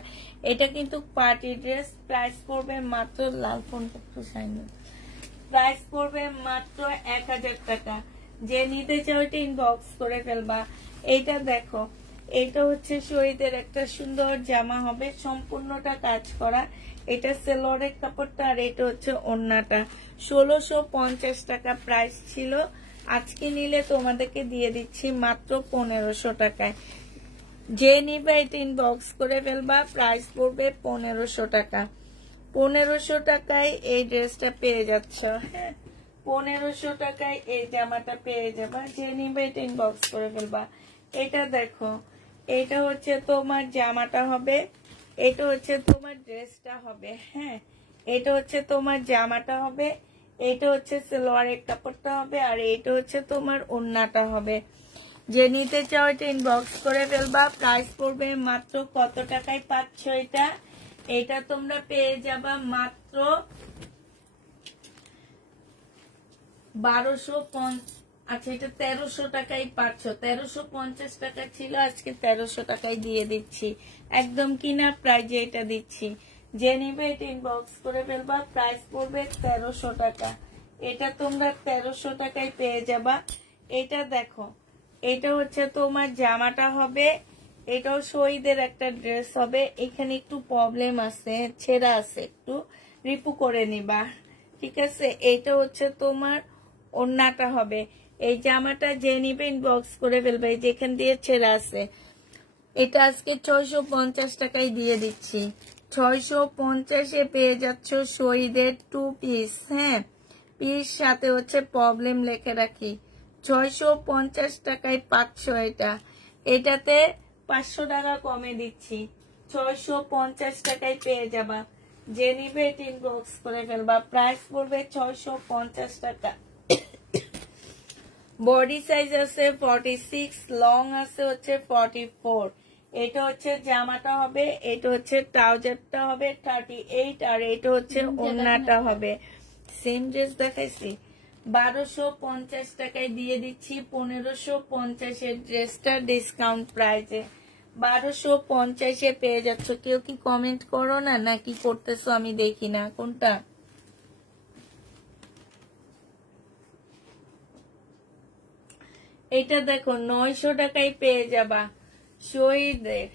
এটা কিন্তু পার্টি ড্রেস। প্রাইস পড়বে মাত্র, লাল ফোনটা একটু সাইন, প্রাইস পড়বে মাত্র 1000 টাকা। যে নিতে চাও এটা ইনবক্স করে ফেলবা। এইটা দেখো, এটা হচ্ছে শহীদের একটা সুন্দর জামা হবে, সম্পূর্ণটা কাজ করা। এটা সেলোয়ারের কাপড়টা, আর এটা হচ্ছে ওড়নাটা। 1650 টাকা প্রাইস ছিল, আজকে নিলে তোমাদেরকে দিয়ে দিচ্ছি মাত্র 1500 টাকায়। যে নিবে এটা ইনবক্স করে ফেলবা। প্রাইস পড়বে 1500 টাকা। 1500 টাকায় এই ড্রেসটা পেয়ে যাচ্ছ। হ্যাঁ, 1500 টাকায় এই জামাটা পেয়ে যাবা। যে নিবে এটা ইনবক্স করে ফেলবা। এটা দেখো, এটা হচ্ছে তোমার জামাটা হবে, এটা হচ্ছে তোমার ড্রেসটা হবে। হ্যাঁ, এটা হচ্ছে তোমার জামাটা হবে, এটা হচ্ছে সালোয়ারের কাপড়টা হবে, আর এটা হচ্ছে তোমার ওড়নাটা হবে। যে নিতে চাও এটা ইনবক্স করে ফেলবা। প্রাইস পড়বে মাত্র কত টাকায় পাচ্ছ এটা? এটা তোমরা পেয়ে যাবা মাত্র 1250। আচ্ছা, এটা 1300 টাকায় পাচ্ছ। 1350 টাকা ছিল, আজকে 1300 টাকায় দিয়ে দিচ্ছি। একদম কিনা প্রাইজে এটা দিচ্ছি। যে নিবে এটা ইনবক্স করে ফেলবা। প্রাইস পড়বে 1300 টাকা। এটা তোমরা 1300 টাকায় পেয়ে যাবা। এটা দেখো, এটা হচ্ছে তোমার জামাটা হবে, এটাও শহীদের একটা ড্রেস হবে। এখানে একটু প্রবলেম আছে, ছেঁড়া আছে, একটু রিপু করে নিবা, ঠিক আছে? এটা হচ্ছে তোমার ওড়নাটা হবে। এই জামাটা যে নিবে ইনবক্স করে ফেলবে। যেখান দিয়ে ছেঁড়া আছে, এটা আজকে 650 টাকায় দিয়ে দিচ্ছি। 650-এ পেয়ে যাচ্ছ শহীদের 2 পিস। হ্যাঁ, পিস সাথে হচ্ছে প্রবলেম লিখে রাখি। 650 টাকায় পাচ্ছ এটা। এটাতে 500 টাকা কমে দিচ্ছি। 650 টাকায় পেয়ে যাবা। যে নিবে এটা ইনবক্স করে ফেলবা। প্রাইস পড়বে 650 টাকা। বডি সাইজ আছে 46, লং আছে হচ্ছে 44। এটা হচ্ছে জামাটা হবে, এটা হচ্ছে ট্রাউজারটা হবে 38, আর এটা হচ্ছে ওড়নাটা হবে। সেম ড্রেস দেখাইছি। 1250 টাকায় দিয়ে দিচ্ছি 1550-এর ড্রেসটা ডিসকাউন্ট প্রাইজে। 1250-এ পেয়ে যাচ্ছ। কেউ কি কমেন্ট করো না, নাকি করতেছো আমি দেখি না কোনটা? এটা দেখো 900 টাকায় পেয়ে যাবা শহীদের।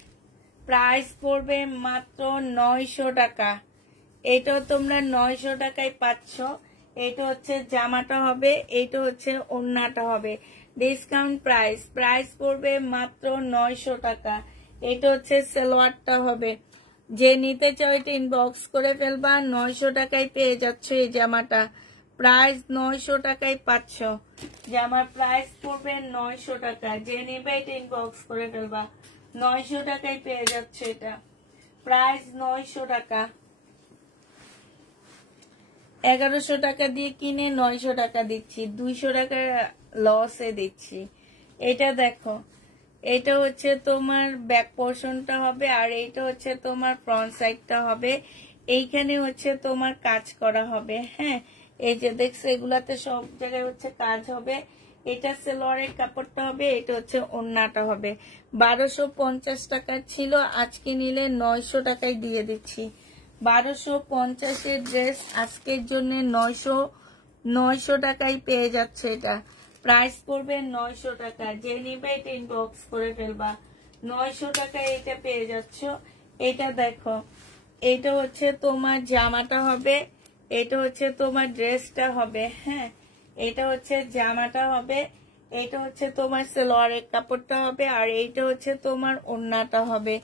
প্রাইস পড়বে মাত্র 900 টাকা। এটা তোমরা 900 টাকায় পাচ্ছ। এটা হচ্ছে জামাটা হবে, এটা হচ্ছে ওড়নাটা হবে। Discount price. প্রাইস পড়বে মাত্র 900 টাকা। এটা হচ্ছে সালোয়ারটা হবে। যে নিতে চাও এটা ইনবক্স করে ফেলবা। 900 টাকায় পেয়ে যাচ্ছ এই জামাটা। প্রাইস 900 টাকায় পাচ্ছ। জামার প্রাইস পড়বে 900 টাকা। যে নিবে এটা ইনবক্স করে ফেলবা। 900 টাকায় পেয়ে যাচ্ছে এটা। প্রাইস 900 টাকা। 1100 টাকা দিয়ে কিনে 900 টাকা দিচ্ছি। 200 টাকা লসে দিচ্ছি। এটা দেখো, এটা হচ্ছে তোমার ব্যাক পোর্শনটা হবে, আর এটা হচ্ছে তোমার ফ্রন্ট সাইডটা হবে। এইখানে হচ্ছে তোমার কাজ করা হবে। হ্যাঁ, এই যে দেখছো, এগুলাতে সব জায়গায় হচ্ছে কাজ হবে। এটা সালোয়ারের কাপড়টা হবে, এটা হচ্ছে ওড়নাটা হবে। 1250 টাকা ছিল, আজকে নিলে 900 টাকায় দিয়ে দিচ্ছি। 1250-এর ড্রেস আজকের জন্য 900 টাকায় পেয়ে যাচ্ছে এটা। প্রাইস পড়বে 900 টাকা। যে নিবে এটা ইনবক্স করে ফেলবা। 900 টাকায় এটা পেয়ে যাচ্ছ। এটা দেখো, এটা হচ্ছে তোমার জামাটা হবে, এটা হচ্ছে তোমার ড্রেসটা হবে। হ্যাঁ, এটা হচ্ছে জামাটা হবে, এটা হচ্ছে তোমার সালোয়ারের কাপড়টা হবে, আর এইটা হচ্ছে তোমার ওড়নাটা হবে।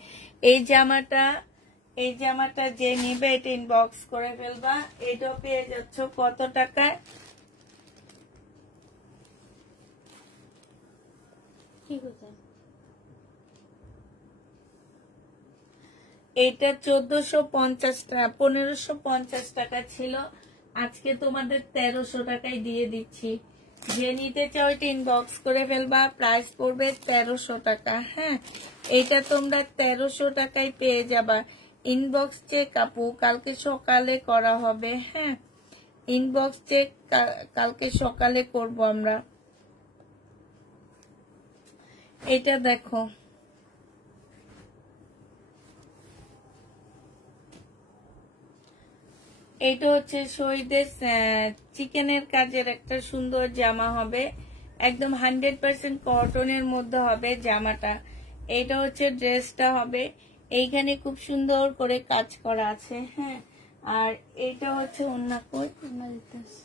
এই জামাটা যে নিবে এটা ইনবক্স করে ফেলবা। এটাও পেয়ে যাচ্ছ কত টাকায়? এটা 1450 টাকা, 1550 টাকা ছিল, আজকে তোমাদের 1300 টাকায় দিয়ে দিচ্ছি। যে নিতে চাও এটা ইনবক্স করে ফেলবা। প্রাইস পড়বে 1300 টাকা। হ্যাঁ, এটা তোমরা 1300 টাকায় পেয়ে যাবা। ইনবক্স চেক আপু কালকে সকালে করা হবে। হ্যাঁ, ইনবক্স চেক কালকে সকালে করব আমরা। এটা দেখো, এটা হচ্ছে শহীদের চিকেনের কাজের একটা সুন্দর জামা হবে, একদম 100% কটনের মধ্যে হবে জামাটা। এটা হচ্ছে ড্রেসটা হবে, এইখানে খুব সুন্দর করে কাজ করা আছে। হ্যাঁ, আর এটা হচ্ছে ওড়না। কই ওড়না দিতেছে?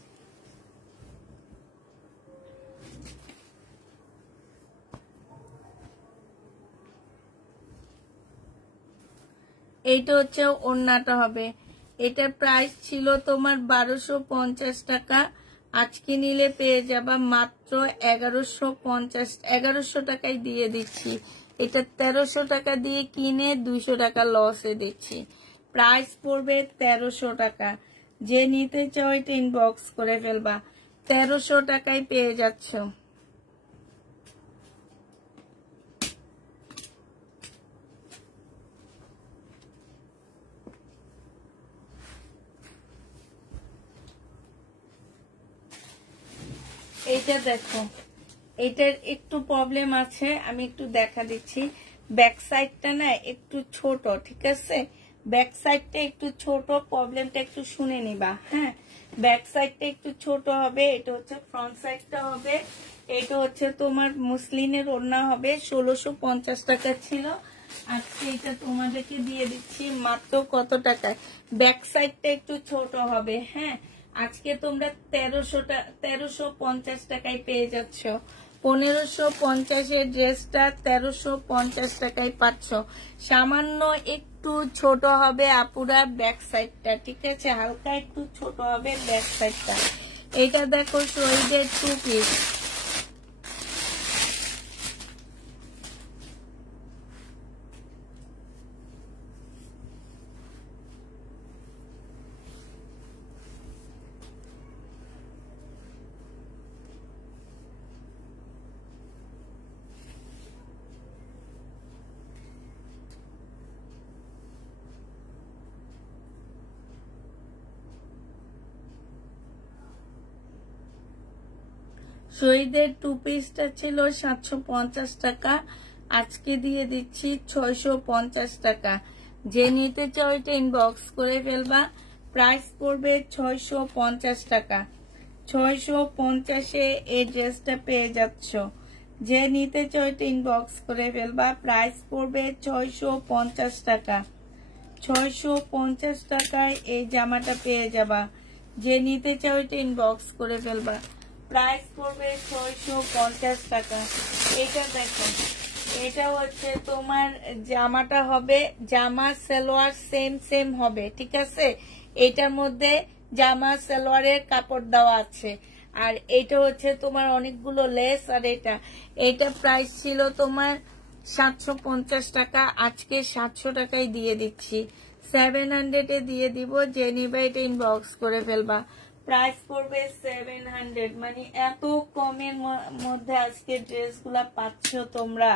এইটা হচ্ছে ওড়নাটা হবে। এটার প্রাইস ছিল তোমার 1250 টাকা, আজকে নিলে পেয়ে যাবা মাত্র 1150 টাকায় দিয়ে দিচ্ছি। এটা 1300 টাকা দিয়ে কিনে 200 টাকা লসে দিচ্ছি। প্রাইস পড়বে 1300 টাকা। যে নিতে চাও এটা ইনবক্স করে ফেলবা। 1300 টাকায় পেয়ে যাচ্ছ। এইটা দেখো, এটার একটু প্রবলেম আছে, আমি একটু দেখা দিচ্ছি। ব্যাক সাইডটা না একটু ছোট, ঠিক আছে? ব্যাক সাইডটা একটু ছোট, প্রবলেমটা একটু শুনে নিবা। হ্যাঁ, ব্যাক সাইডটা একটু ছোট হবে, এটা হচ্ছে ফ্রন্ট সাইডটা হবে। এটা হচ্ছে তোমার মুসলিনের ওড়না হবে, 1650 টাকা ছিল, আজকে এটা তোমাদেরকে দিয়ে দিচ্ছি মাত্র কত টাকায়? ব্যাক সাইডটা একটু ছোট হবে। হ্যাঁ, আজকে তোমরা 1350 টাকায় পেয়ে যাচ্ছ। 1550-এর ড্রেসটা 1350 টাকায় পাচ্ছ। সামান্য একটু ছোট হবে আপুরা ব্যাক সাইডটা, ঠিক আছে? হালকা একটু ছোট হবে ব্যাক সাইডটা। এটা দেখো শহীদের 2 পিস, শহীদের 2 পিসটা ছিল 750 টাকা, আজকে দিয়ে দিচ্ছি 650 টাকা। যে নিতে চাও এটা ইনবক্স করে ফেলবা, প্রাইস পড়বে 650 টাকা। 650-এ এই ড্রেসটা পেয়ে যাচ্ছ। যে নিতে চাও এটা ইনবক্স করে ফেলবা, প্রাইস পড়বে 650 টাকা। 650 টাকায় এই জামাটা পেয়ে যাবা। যে নিতে চাও এটা ইনবক্স করে ফেলবা, প্রাইস পড়বে 650 টাকা। এটা দেখো, এটা হচ্ছে তোমার জামাটা হবে, জামা সালোয়ার সেম সেম হবে, ঠিক আছে? এটার মধ্যে জামা সালোয়ারের কাপড় দেওয়া আছে, আর এটা হচ্ছে তোমার অনেকগুলো লেস। আর এটা প্রাইস ছিল তোমার 750 টাকা, আজকে 700 টাকায় দিয়ে দিচ্ছি। 700-এ দিয়ে দিব, যে নিবে এটা ইনবক্স করে ফেলবা, প্রাইস পড়বে 700। মানে এত কমের মধ্যে আজকে ড্রেসগুলা পাচ্ছ তোমরা,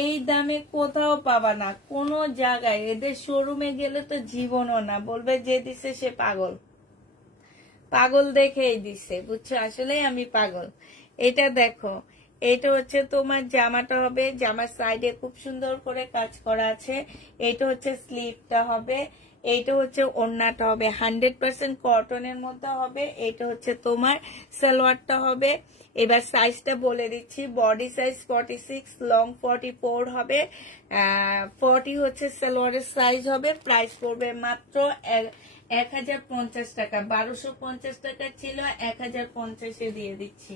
এই দামে কোথাও পাবা না কোনো জায়গায়। এদের শোরুমে গেলে তো জীবনও না, বলবে যে দিছে সে পাগল, পাগল দেখেই দিছে, বুঝছো? আসলে আমি পাগল। এটা দেখো, এটা হচ্ছে তোমার জামাটা হবে, জামার সাইডে খুব সুন্দর করে কাজ করা আছে। এটা হচ্ছে স্লিভটা হবে, এইটা হচ্ছে ওড়নাটা হবে, 100% কটনের মধ্যে হবে। এটা হচ্ছে তোমার সালোয়ারটা হবে। এবার সাইজটা বলে দিচ্ছি, বডি সাইজ 46, লং 44 হবে, 40 হচ্ছে সালোয়ারের সাইজ হবে। প্রাইস পড়বে মাত্র 1050 টাকা। 1250 টাকা ছিল, 1050-এ দিয়ে দিচ্ছি।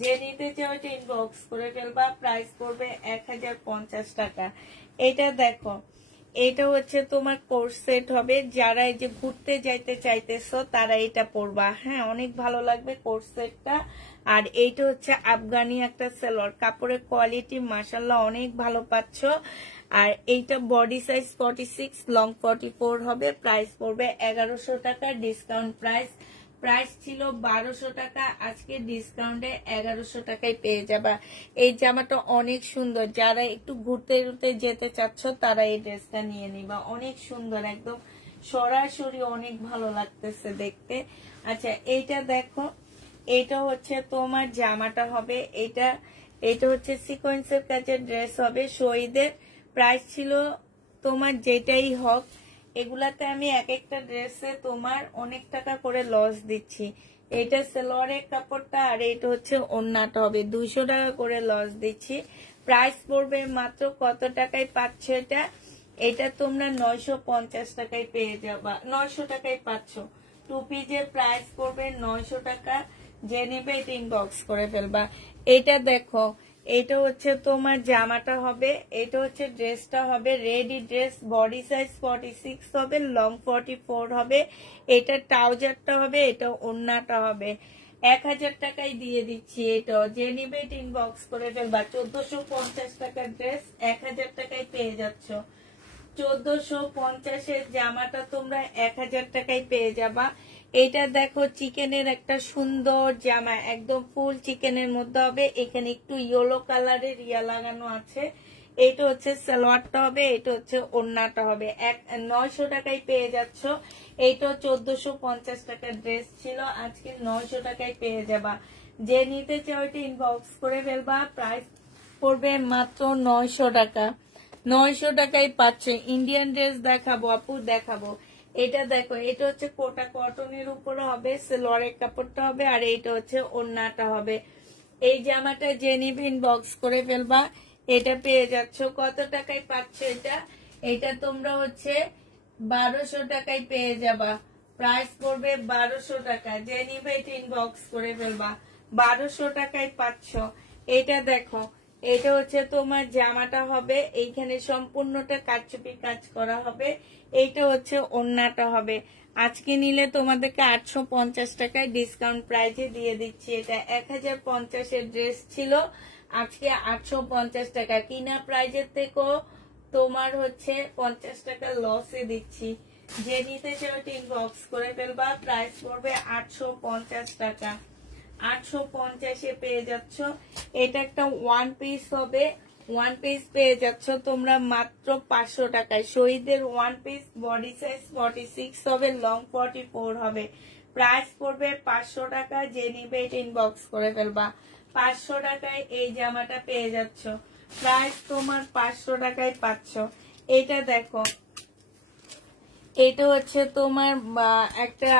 যে নিতে চাও এটা ইনবক্স করে ফেলবা, প্রাইস পড়বে 1050 টাকা। এটা দেখো, এটা হচ্ছে তোমার কোর্স সেট হবে, যারা এই যে ঘুরতে যাইতে চাইতেছো তারা এটা পরবা। হ্যাঁ, অনেক ভালো লাগবে কোর্স সেটটা। আর এইটা হচ্ছে আফগানি একটা সালোয়ার, কাপড়ের কোয়ালিটি মাশাআল্লাহ অনেক ভালো পাচ্ছ। আর এইটা বডি সাইজ 46, লং 44 হবে। প্রাইস পড়বে 1100 টাকা, ডিসকাউন্ট প্রাইস। প্রাইস ছিল 1200 টাকা, আজকে ডিসকাউন্টে 1100 টাকায় পেয়ে যাবা। এই জামাটা অনেক সুন্দর, যারা একটু ঘুরতে ঘুরতে যেতে চাচ্ছ তারা এই ড্রেসটা নিয়ে নিবা, অনেক সুন্দর, একদম সরাসরি অনেক ভালো লাগতেছে দেখতে। আচ্ছা, এইটা দেখো, এটা হচ্ছে তোমার জামাটা হবে, এটা হচ্ছে সিকোয়েন্সের কাজের ড্রেস হবে শহীদের। প্রাইস ছিল তোমার যেটাই হোক, এগুলাতে আমি এক একটা ড্রেসে তোমার অনেক টাকা করে লস দিচ্ছি। এটা সালোয়ারের কাপড়টা, আর এটা হচ্ছে ওড়নাটা হবে, 200 টাকা করে লস দিচ্ছি। প্রাইস পড়বে মাত্র কত টাকায় পাচ্ছ এটা? এটা তোমরা 950 টাকায় পেয়ে যাবা, 900 টাকায় পাচ্ছ। 2 পিসের প্রাইস পড়বে 900 টাকা। যে নেবে এটা ইনবক্স করে ফেলবা। এটা দেখো, এটা হচ্ছে তোমার জামাটা হবে, এটা হচ্ছে ড্রেসটা হবে, রেডি ড্রেস, বডি সাইজ 46 হবে, লং 44 হবে। এটা ট্রাউজারটা হবে, এটা ওড়নাটা হবে। 1000 টাকায় দিয়ে দিচ্ছি। এটা যে নিবে এটা ইনবক্স করে ফেলবা। 1450 টাকার ড্রেস 1000 টাকায় পেয়ে যাচ্ছ। 1450-এর জামাটা তোমরা 1000 টাকায় পেয়ে যাবা। এটা দেখো, চিকেনের একটা সুন্দর জামা, একদম ফুল চিকেনের মধ্যে হবে, এখানে একটু ইয়েলো কালারের ইয়া লাগানো আছে। এটা হচ্ছে সালোয়ারটা হবে, এটা হচ্ছে ওড়নাটা হবে। 900 টাকায় পেয়ে যাচ্ছ। এইটা 1450 টাকার ড্রেস ছিল, আজকে 900 টাকায় পেয়ে যাবা। যে নিতে চাও এটা ইনবক্স করে ফেলবা। প্রাইস পড়বে মাত্র 900 টাকা। 900 টাকায় পাচ্ছে। ইন্ডিয়ান ড্রেস দেখাবো আপু, দেখাবো। এটা দেখো, এটা হচ্ছে কোটা কটনের উপরে হবে, সেলোয়ারের কাপড়টা হবে, আর এইটা হচ্ছে ওড়নাটা হবে। এই জামাটা যে নিবে ইনবক্স করে ফেলবা। এটা পেয়ে যাচ্ছ কত টাকায় পাচ্ছ? এটা তোমরা হচ্ছে 1200 টাকায় পেয়ে যাবা। প্রাইস পড়বে 1200 টাকা। যে নিবে এটা ইনবক্স করে ফেলবা। 1200 টাকায় পাচ্ছ। এটা দেখো, এটা হচ্ছে তোমার জামাটা হবে, এইখানে সম্পূর্ণটা কারচুপি কাজ করা হবে। এইটা হচ্ছে ওড়নাটা হবে। আজকে নিলে তোমাদেরকে 850 টাকায় ডিসকাউন্ট প্রাইজে দিয়ে দিচ্ছি। এটা 1050 এর ড্রেস ছিল, আজকে 850 টাকা। কিনা প্রাইজের থেকেও তোমার হচ্ছে 50 টাকা লসে দিচ্ছি। যে নিতে চাও ইনবক্স করে ফেলবা। প্রাইস পড়বে 850 টাকা। 850 পেয়ে যাচ্ছ। এটা একটা ওয়ান পিস হবে, ওয়ান পিস পেয়ে যাচ্ছ তোমরা মাত্র 500 টাকায়। শহীদের ওয়ান পিস, বডি সাইজ 46 হবে, লং 44 হবে। প্রাইস পড়বে 500 টাকা। যে নিবে এটা ইনবক্স করে ফেলবা। 500 টাকায় এই জামাটা পেয়ে যাচ্ছ। প্রাইস তোমার 500 টাকায় পাচ্ছ। এটা দেখো, এটা হচ্ছে তোমার একটা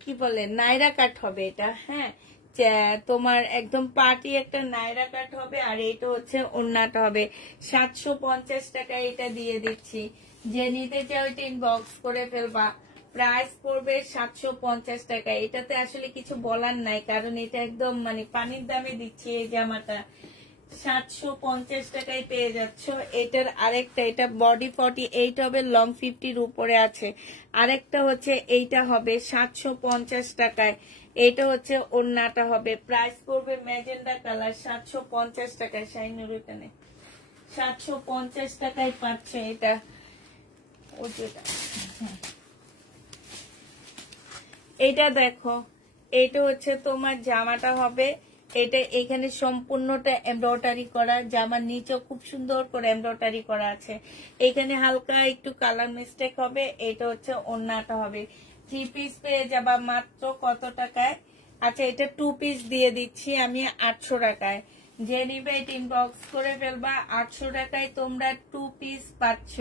কি বলে নাইরা কাট হবে এটা, হ্যাঁ, তোমার একদম পার্টি একটা নাইরা কাট হবে। আর এটা হচ্ছে ওড়নাটা হবে। 750 টাকা এটা দিয়ে দিচ্ছি। যে নিতে চাও এটা ইনবক্স করে ফেলবা। প্রাইস পড়বে 750 টাকা। এটাতে আসলে কিছু বলার নাই, কারণ এটা একদম মানে পানির দামে দিচ্ছি এই জামাটা। 750 টাকায় পেয়ে যাচ্ছ। এটার আরেকটা, এটা বডি 48 হবে, লং 50 উপরে আছে। আরেকটা হচ্ছে এইটা হবে 750 টাকায়। এটা হচ্ছে ওড়নাটা হবে। প্রাইস পড়বে ম্যাজেন্ডা কালার, 750 টাকায়। শাইনুর এখানে 750 টাকায় পাচ্ছে এটা। এটা দেখো, এটা হচ্ছে তোমার জামাটা হবে। এটা এখানে সম্পূর্ণটা এমব্রয়ডারি করা, জামার নিচে খুব সুন্দর করে এমব্রয়ডারি করা আছে। এখানে হালকা একটু কালার মিস্টেক হবে। এটা হচ্ছে ওড়নাটা হবে। 3 পিস পেয়ে যাবা মাত্র কত টাকায়? আচ্ছা, এটা 2 পিস দিয়ে দিচ্ছি আমি 800 টাকায়। যে নিবে এটা ইনবক্স করে ফেলবা। 800 টাকায় তোমরা 2 পিস পাচ্ছ।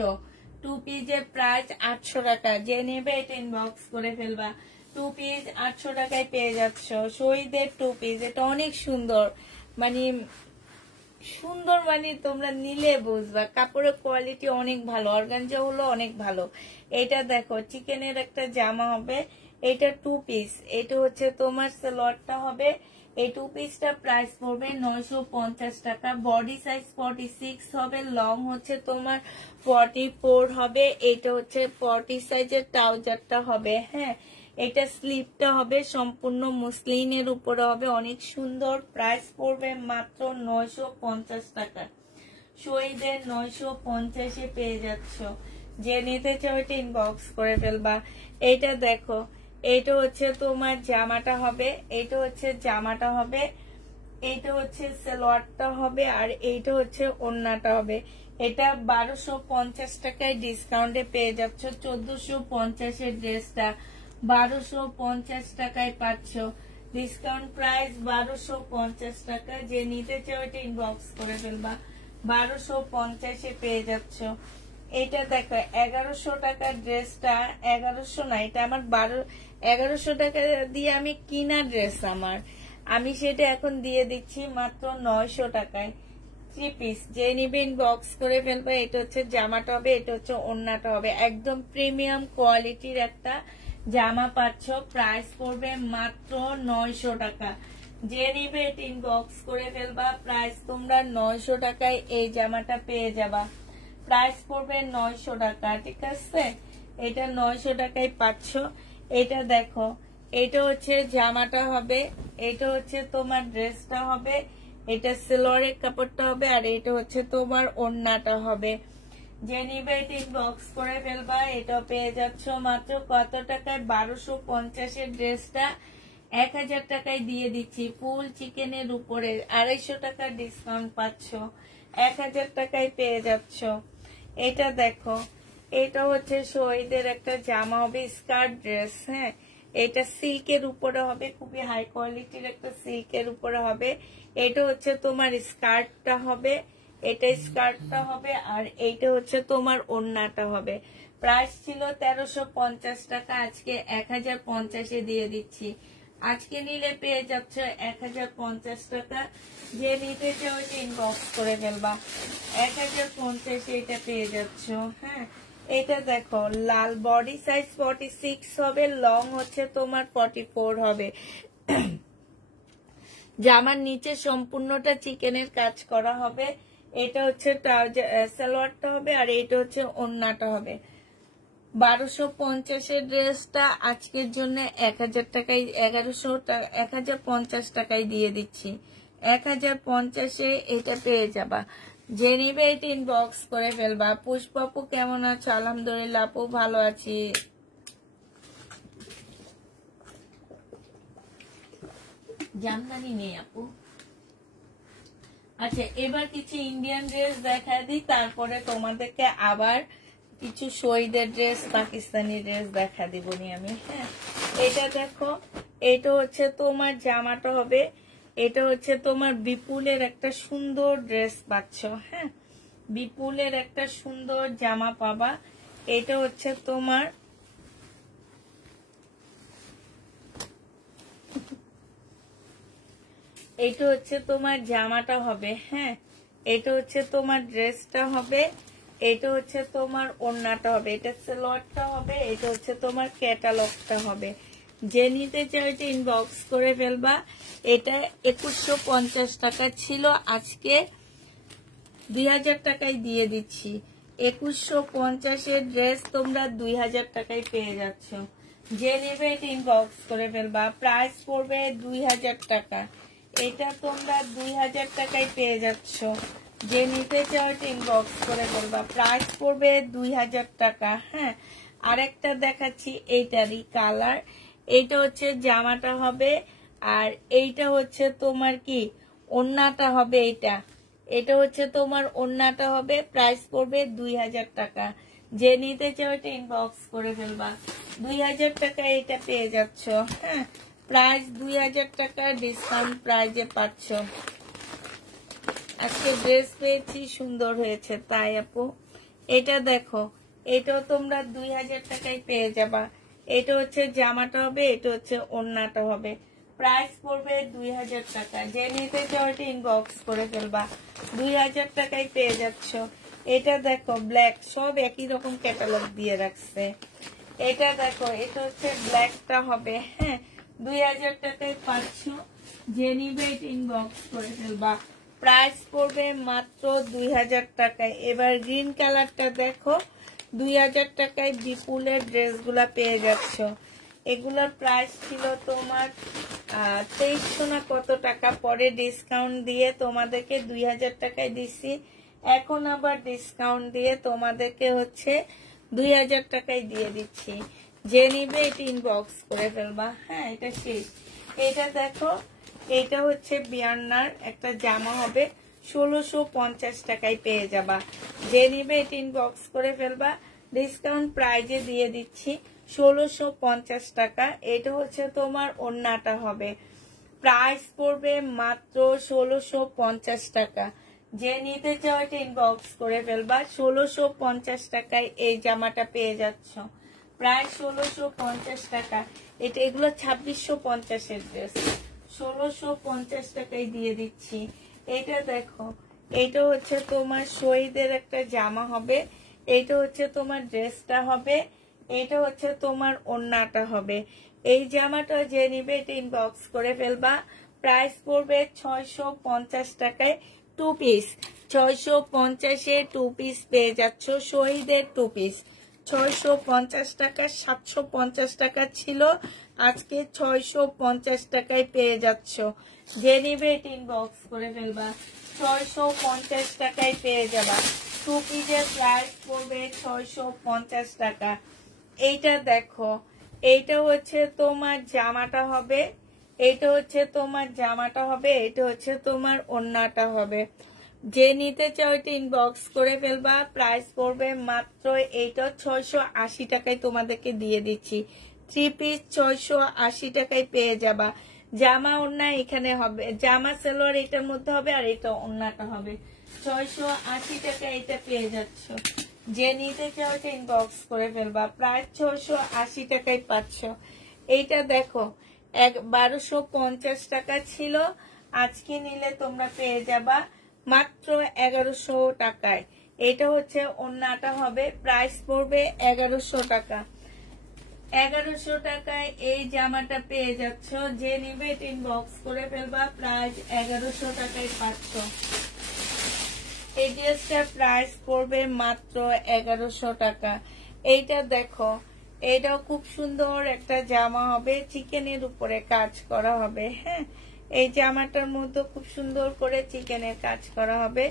2 পিসের প্রাইস 800 টাকা। যে নেবে এটা ইনবক্স করে ফেলবা। 2 পিস 800 টাকায় পেয়ে যাচ্ছ। শহীদের 2 পিস, এটা অনেক সুন্দর, মানে সুন্দর, মানে তোমরা নিলে বুঝবা। কাপড়ের কোয়ালিটি অনেক ভালো, অর্গানজা হলো অনেক ভালো। এটা দেখো, চিকেনের একটা জামা হবে। এটা 2 পিস। এটা হচ্ছে তোমার সালোয়ারটা হবে। এই 2 পিসটা প্রাইস পড়বে 950 টাকা। বডি সাইজ 46 হবে, লং হচ্ছে তোমার 44 হবে। এটা হচ্ছে 40 সাইজের ট্রাউজারটা হবে, হ্যাঁ। এটা স্লিপটা হবে সম্পূর্ণ মসলিনের উপরে হবে, অনেক সুন্দর। প্রাইস পড়বে মাত্র 950 টাকা। শহীদের 950 পেয়ে যাচ্ছ। যে নিতে চাও এটা ইনবক্স করে ফেলবা। এটা দেখো, এটা হচ্ছে তোমার জামাটা হবে। এটা হচ্ছে জামাটা হবে। এইটা হচ্ছে সালোয়ারটা হবে, আর এইটা হচ্ছে ওড়নাটা হবে। এটা 1250 টাকায় ডিসকাউন্টে পেয়ে যাচ্ছ। 1450 এর ড্রেসটা 1250 টাকায় পাচ্ছ। ডিসকাউন্ট প্রাইস 1250 টাকা। যে নিতে চাও এটা ইনবক্স করে ফেলবা। 1250 পেয়ে যাচ্ছ। এটা দেখো, 1100 টাকার ড্রেসটা, 1100 না, এটা আমার 1100 টাকা দিয়ে আমি কিনা ড্রেস আমার, আমি সেটা এখন দিয়ে দিচ্ছি মাত্র 900 টাকায়। 3 পিস। যে নিবে ইনবক্স করে ফেলবে। এটা হচ্ছে জামাটা হবে, এটা হচ্ছে ওড়নাটা হবে। একদম প্রিমিয়াম কোয়ালিটির একটা জামা পাচ্ছ। প্রাইস পড়বে মাত্র 900 টাকা। যে নিবে এটা ইনবক্স করে ফেলবা। প্রাইস তোমরা 900 টাকায় এই জামাটা পেয়ে যাবা। প্রাইস পড়বে 900 টাকা, ঠিক আছে। এটা 900 টাকায় পাচ্ছ। এটা দেখো, এটা হচ্ছে জামাটা হবে, এটা হচ্ছে তোমার ড্রেসটা হবে, এটা সেলোয়ারের কাপড়টা হবে, আর এটা হচ্ছে তোমার ওড়নাটা হবে। যে নিবে এটা ইনবক্স করে ফেলবা। এটা পেয়ে যাচ্ছ মাত্র কত টাকায়? 1250 এর ড্রেসটা 1000 টাকায় দিয়ে দিচ্ছি। ফুল চিকেনের উপরে 250 টাকা ডিসকাউন্ট পাচ্ছ। 1000 টাকায় পেয়ে যাচ্ছ। এটা দেখো, এটা হচ্ছে শহীদের একটা জামা হবে, স্কার্ট ড্রেস, হ্যাঁ। এটা সিল্কের উপরে হবে, খুবই হাই কোয়ালিটির একটা সিল্কের উপরে হবে। এটা হচ্ছে তোমার স্কার্টটা হবে, এটা স্কার্টটা হবে, আর এইটা হচ্ছে তোমার ওড়নাটা হবে। প্রাইস ছিল 1350 টাকা, আজকে 1050-এ দিয়ে দিচ্ছি। আজকে নিলে পেয়ে যাচ্ছে 1050 টাকা। যে নিতে চাও ইনবক্স করে ফেলবা, 1050-এ এটা পেয়ে যাচ্ছ। হ্যাঁ, এটা দেখো লাল, বডি সাইজ 46 হবে, লং হচ্ছে তোমার 44 হবে। জামার নিচে সম্পূর্ণটা চিকেনের কাজ করা হবে। এটা হচ্ছে সালোয়ারটা হবে, আর এটা হচ্ছে ওড়নাটা হবে। 1250-এর ড্রেসটা আজকের জন্য 1000 টাকায়, 1050 টাকায় দিয়ে দিচ্ছি। 1050-এ এটা পেয়ে যাবা। যে নিবে এটা ইনবক্স করে ফেলবা। পুষ্পাপু কেমন আছো? আলহামদুলিল্লাহ আপু ভালো আছি। জামদানি নেই আপু। আচ্ছা, এবার কিছু ইন্ডিয়ান ড্রেস দেখা দিই, তারপরে তোমাদেরকে আবার কিছু শহীদের ড্রেস, পাকিস্তানি ড্রেস দেখা দিব নি আমি। হ্যাঁ, এটা দেখো, এটা হচ্ছে তোমার জামাটা হবে, এটা হচ্ছে তোমার বিপুলের একটা সুন্দর ড্রেস পাচ্ছ। হ্যাঁ, বিপুলের একটা সুন্দর জামা পাবা। এটা হচ্ছে তোমার এটা হচ্ছে তোমার জামাটা হবে। হ্যাঁ, এটা হচ্ছে তোমার ড্রেসটা হবে, এটা হচ্ছে তোমার ওড়নাটা হবে, এটা সালোয়ারটা হবে, এটা হচ্ছে তোমার ক্যাটালগটা হবে। যে নিতে চাও এটা ইনবক্স করে ফেলবা। এটা 2150 টাকা ছিল, আজকে 2000 টাকায় দিয়ে দিচ্ছি। 2150-এর ড্রেস তোমরা 2000 টাকায় পেয়ে যাচ্ছ। যে নেবে এটা ইনবক্স করে ফেলবা। প্রাইস পড়বে 2000 টাকা। এটা তোমরা 2000 টাকায় পেয়ে যাচ্ছ। যে নিতে চাও এটা ইনবক্স করে ফেলবা। প্রাইস পড়বে 2000 টাকা। হ্যাঁ, আরেকটা দেখাচ্ছি, এইটারই কালার। এইটা হচ্ছে জামাটা হবে, আর এইটা হচ্ছে তোমার কি ওড়নাটা হবে। এটা হচ্ছে তোমার ওড়নাটা হবে। প্রাইস পড়বে 2000 টাকা। যে নিতে চাও এটা ইনবক্স করে ফেলবা। 2000 টাকা এটা পেয়ে যাচ্ছ। হ্যাঁ, প্রাইস 2000 টাকা, ডিসকাউন্ট প্রাইজে পাচ্ছ। আজকে ড্রেস পেয়েছি, সুন্দর হয়েছে তাই আপু। এটা দেখো, এটাও তোমরা 2000 টাকায় পেয়ে যাবা। এটা হচ্ছে জামাটা হবে, এটা হচ্ছে ওড়নাটা হবে। প্রাইস পড়বে 2000 টাকা। যে নিতে চাও এটা ইনবক্স করে ফেলবা। 2000 টাকায় পেয়ে যাচ্ছ। এটা দেখো ব্ল্যাক, সব একই রকম ক্যাটালগ দিয়ে রাখছে। এটা দেখো, এটা হচ্ছে ব্ল্যাকটা হবে। হ্যাঁ, 2000 টাকায় পাচ্ছ। যে নিবে এটা ইনবক্স করে ফেলবা। প্রাইস পড়বে মাত্র 2000 টাকায়। এবার গ্রিন কালারটা দেখো, 2000 টাকায় বিপুলের ড্রেসগুলা পেয়ে যাচ্ছ। এগুলোর প্রাইস ছিল তোমার 2300 না কত টাকা, পরে ডিসকাউন্ট দিয়ে তোমাদেরকে 2000 টাকায় দিচ্ছি। এখন আবার ডিসকাউন্ট দিয়ে তোমাদেরকে হচ্ছে 2000 টাকায় দিয়ে দিচ্ছি। যে নিবে এটা ইনবক্স করে ফেলবা। হ্যাঁ, এটা শেষ। এটা দেখো, এটা হচ্ছে বিয়ান্নার একটা জামা হবে, 1650 টাকায় পেয়ে যাবা। যে নিবে এটা ইনবক্স করে ফেলবা। ডিসকাউন্ট প্রাইজে দিয়ে দিচ্ছি 1650 টাকা। এটা হচ্ছে তোমার ওড়নাটা হবে। প্রাইস পড়বে মাত্র 1650 টাকা। যে নিতে চাও এটা ইনবক্স করে ফেলবা। 1650 টাকায় এই জামাটা পেয়ে যাচ্ছ। প্রায় 1650 টাকা। এগুলো 2650-এর ড্রেস, 1650 টাকায় দিয়ে দিচ্ছি। এটা দেখো, এটা হচ্ছে তোমার শহীদের একটা জামা হবে, এটা হচ্ছে তোমার ড্রেসটা হবে, এটা হচ্ছে তোমার ওড়নাটা হবে। এই জামাটা যে নিবে এটা ইনবক্স করে ফেলবা। প্রাইস পড়বে 650 টাকায় 2 পিস। 650-এ 2 পিস পেয়ে যাচ্ছ, শহীদের 2 পিস। 650 টাকা, 750 টাকা ছিল, আজকে 650 টাকায় পেয়ে যাচ্ছ। যে নিবে এটা ইনবক্স করে ফেলবা। 650 টাকায় পেয়ে যাবা। 2 পিসের প্রাইস পড়বে 650 টাকা। এইটা দেখো, এইটা হচ্ছে তোমার জামাটা হবে, এটা হচ্ছে তোমার জামাটা হবে, এটা হচ্ছে তোমার ওড়নাটা হবে। যে নিতে চাও এটা ইনবক্স করে ফেলবা। প্রাইস পড়বে মাত্র এইটা 680 টাকায় তোমাদেরকে দিয়ে দিচ্ছি। 3 পিস 680 টাকায় পেয়ে যাবা। জামা ওড়না এখানে হবে, জামা সালোয়ার এটার মধ্যে হবে আর এটা ওড়নাটা হবে। 680 টাকা এটা পেয়ে যাচ্ছ। যে নিতে চাও ইনবক্স করে ফেলবা। প্রায় 680 টাকায় পাচ্ছ। এইটা দেখো 1250 টাকা ছিল, আজকে নিলে তোমরা পেয়ে যাবা মাত্র 1100 টাকায়। এটা হচ্ছে ওড়নাটা হবে, প্রাইস পড়বে 1100 টাকা। 1100 টাকায় এই জামাটা পেয়ে যাচ্ছ। যে নিবে ইনবক্স করে ফেলবা, প্রাইস 1100 টাকায় পাচ্ছ। এই ড্রেসটার প্রাইস পড়বে মাত্র 1100 টাকা। এইটা দেখো, এটাও খুব সুন্দর একটা জামা হবে, চিকেনের উপরে কাজ করা হবে। হ্যাঁ, এই জামাটার মধ্যে খুব সুন্দর করে চিকেনের কাজ করা হবে।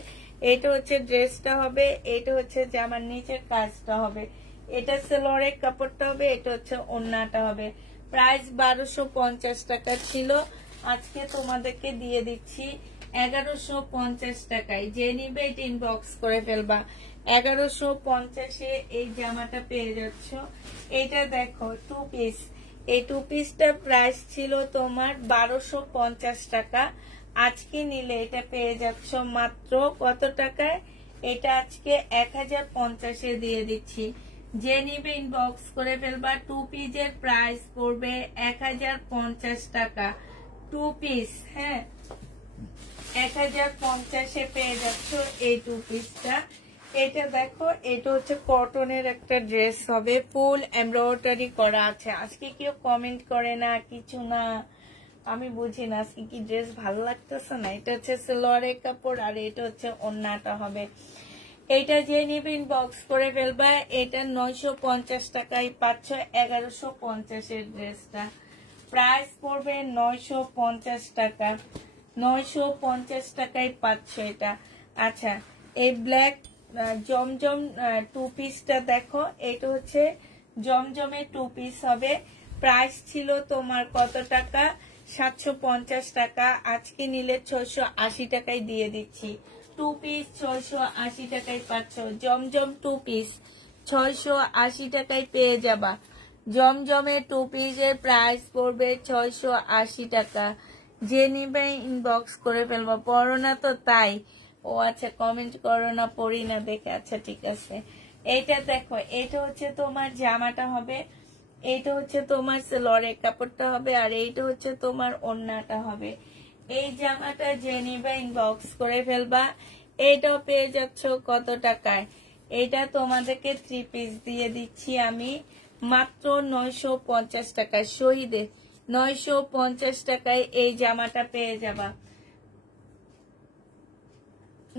এটা হচ্ছে ড্রেসটা হবে, এটা হচ্ছে জামার নিচের কাজটা হবে, এটা সালোয়ারের কাপড়টা হবে, এটা হচ্ছে ওড়নাটা হবে। প্রাইস 1250 টাকা ছিল, আজকে তোমাদেরকে দিয়ে দিচ্ছি 1150 টাকায়। যে নিবে এটা ইনবক্স করে ফেলবা। 1150-এ এই জামাটা পেয়ে যাচ্ছ। এটা দেখো 2 পিস, এই 2 পিসটার প্রাইস ছিল তোমার 1250 টাকা, আজকে নিলে এটা পেয়ে যাচ্ছ মাত্র কত টাকায়? এটা আজকে 1050-এ দিয়ে দিচ্ছি। যে নিবে ইনবক্স করে ফেলবা। 2 পিসের প্রাইস পড়বে 1050 টাকা। 2 পিস, হ্যাঁ, 1050-এ পেয়ে যাচ্ছ এই 2 পিসটা। এটা দেখো, এটা হচ্ছে কটনের একটা ড্রেস হবে, ফুল এমব্রয়ডারি করা আছে। আজকে কেউ কমেন্ট করে না, কিছু না, আমি বুঝি না আজকে কি ড্রেস ভালো লাগতেছে না। এটা হচ্ছে সালোয়ারের কাপড় আর এটা হচ্ছে ওড়নাটা হবে। এটা যে নিবে ইনবক্স করে ফেলবা। এটা 950 টাকায় পাচ্ছ 1150-এর ড্রেসটা। প্রাইস পড়বে 950 টাকা। 950 টাকায় পাচ্ছ এটা। আচ্ছা, এই ব্ল্যাক জমজম 2 পিসটা দেখো, এটা হচ্ছে জমজমের 2 পিস হবে। প্রাইস ছিল তোমার কত টাকা? 750 টাকা, আজকে নিলে 680 টাকায় দিয়ে দিচ্ছি। 2 পিস 680 টাকায় পাচ্ছ। জমজম 2 পিস 680 টাকায় পেয়ে যাবা। জমজমের 2 পিসের প্রাইস পড়বে 680 টাকা। যে নিবে ইনবক্স করে ফেলবা। পড়ো না তো তাই? ও আচ্ছা, কমেন্ট করো না, পড়ি না দেখে। আচ্ছা ঠিক আছে। এইটা দেখো, এটা হচ্ছে তোমার জামাটা হবে, এইটা হচ্ছে তোমার সালোয়ারের কাপড়টা হবে আর এইটা হচ্ছে তোমার ওড়নাটা হবে। এই জামাটা যে নিবে ইনবক্স করে ফেলবা। এইটাও পেয়ে যাচ্ছ কত টাকায়? এটা তোমাদেরকে 3 পিস দিয়ে দিচ্ছি আমি মাত্র 950 টাকায়। শহীদে 950 টাকায় এই জামাটা পেয়ে যাবা।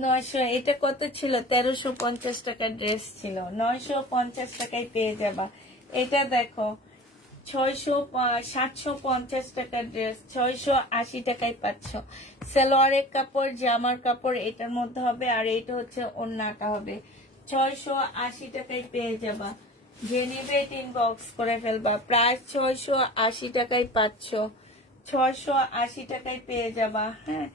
900, এটা কত ছিল? 1350 টাকার ড্রেস ছিল, 950 টাকায় পেয়ে যাবা। এটা দেখো 750 টাকার ড্রেস 680 টাকায় পাচ্ছ। সালোয়ারের কাপড়, জামার কাপড় এটার মধ্যে হবে আর এটা হচ্ছে ওড়নাটা হবে। 680 টাকায় পেয়ে যাবা। যে নিবে ইনবক্স করে ফেলবা। প্রাইস 680 টাকায় পাচ্ছ। 680 টাকায় পেয়ে যাবা। হ্যাঁ,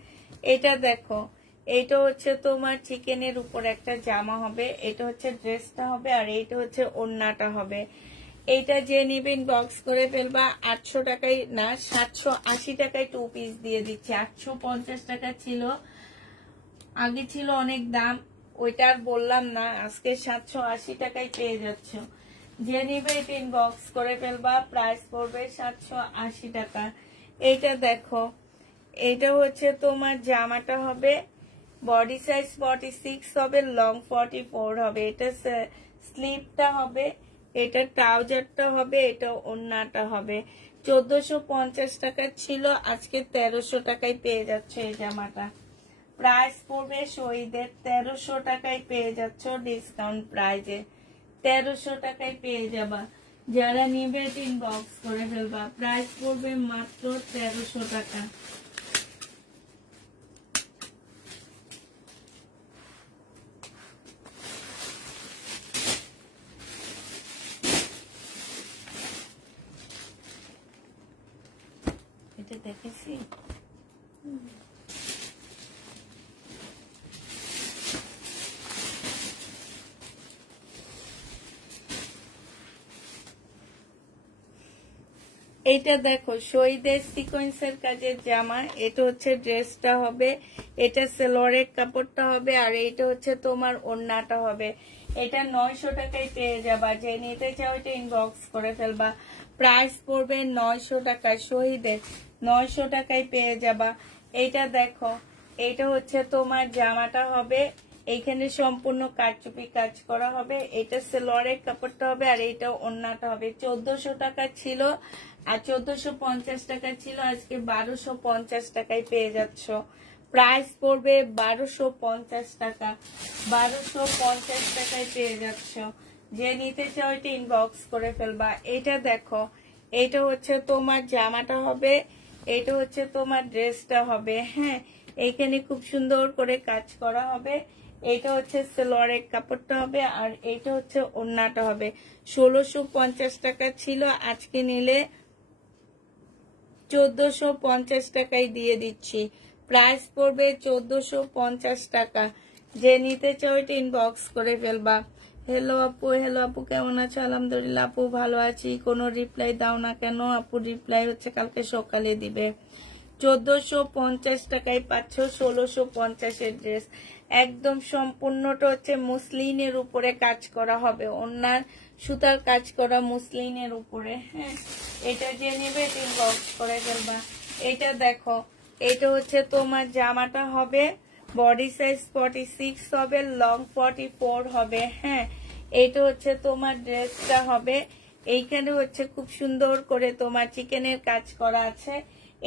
এটা দেখো, এটা হচ্ছে তোমার চিকেনের উপর একটা জামা হবে, এটা হচ্ছে ড্রেসটা হবে আর এইটা হচ্ছে ওড়নাটা হবে। এইটা যে নিবে ইনবক্স করে ফেলবা। 800 টাকায় না, 780 টাকায় 2 পিস দিয়ে দিচ্ছে। 850 টাকা ছিল, আগে ছিল অনেক দাম, ওইটা আর বললাম না। আজকে 780 টাকায় পেয়ে যাচ্ছ। যে নিবে এটা ইনবক্স করে ফেলবা। প্রাইস পড়বে 780 টাকা। এইটা দেখো, এইটা হচ্ছে তোমার জামাটা হবে, বডি সাইজ 46 হবে, লং 44 হবে। এটা স্লিপটা হবে, এটা ট্রাউজারটা হবে, এটা ওড়নাটা হবে। 1450 টাকা ছিল, আজকে 1300 টাকায় পেয়ে যাচ্ছে এই জামাটা। প্রাইস পড়বে শহীদের 1300 টাকায় পেয়ে যাচ্ছ ডিসকাউন্ট প্রাইজে। 1300 টাকায় পেয়ে যাবা। যারা নিবে ইনবক্স করে ফেলবা। প্রাইস পড়বে মাত্র 1300 টাকা। এটা দেখেছি। এটা দেখো শহীদের সিকোয়েন্সের কাজের জামা, এটা হচ্ছে ড্রেসটা হবে, এটা সেলোয়ারের কাপড়টা হবে, আর এটা হচ্ছে তোমার ওড়নাটা হবে। এটা 900 টাকায় পেয়ে যাবা, যে নিতে চাও এটা ইনবক্স করে ফেলবা। প্রাইস পড়বে 900 টাকা, শহীদের 900 টাকায় পেয়ে যাবা। এটা দেখো, এটা হচ্ছে তোমার জামাটা হবে, এইখানে সম্পূর্ণ কারচুপি কাজ করা হবে, এটা সেলোয়ারের কাপড়টা হবে, আর এটা ওড়নাটা হবে। 1400 টাকা ছিল আর 1450 টাকা ছিল, আজকে 1250 টাকায় পেয়ে যাচ্ছ। প্রাইস পড়বে 1250 টাকা, 1250 টাকায় পেয়ে যাচ্ছ। যে নিতে চাও এটা ইনবক্স করে ফেলবা। এটা দেখো, এটা হচ্ছে তোমার জামাটা হবে, এটা হচ্ছে তোমার ড্রেসটা হবে। হ্যাঁ, এইখানে খুব সুন্দর করে কাজ করা হবে, এটা হচ্ছে সেলোয়ারের কাপড়টা হবে, আর এটা হচ্ছে ওড়নাটা হবে। 1650 টাকা ছিল, আজকে নিলে 1450 টাকায় দিয়ে দিচ্ছি। প্রাইস পড়বে 1450 টাকা। যে নিতে চাও এটা ইনবক্স করে ফেলবা। হ্যালো আপু কেমন আছো? আলহামদুলিল্লাহ আপু ভালো আছি। কোনো রিপ্লাই দাও না কেন আপু? রিপ্লাই হচ্ছে কালকে সকালে দিবে। 1450 টাকায় পাচ্ছ 1650-এর ড্রেস। একদম সম্পূর্ণটা হচ্ছে মুসলিনের উপরে কাজ করা হবে, ওনার সুতার কাজ করা মুসলিনের উপরে। হ্যাঁ, এটা যে নেবে ইনবক্স করে ফেলবা। এটা দেখো, এটা হচ্ছে তোমার জামাটা হবে, বডি সাইজ 46 হবে, লং 44 হবে। হ্যাঁ, এটা হচ্ছে তোমার ড্রেসটা হবে, এইখানে হচ্ছে খুব সুন্দর করে তোমার চিকেনের কাজ করা আছে।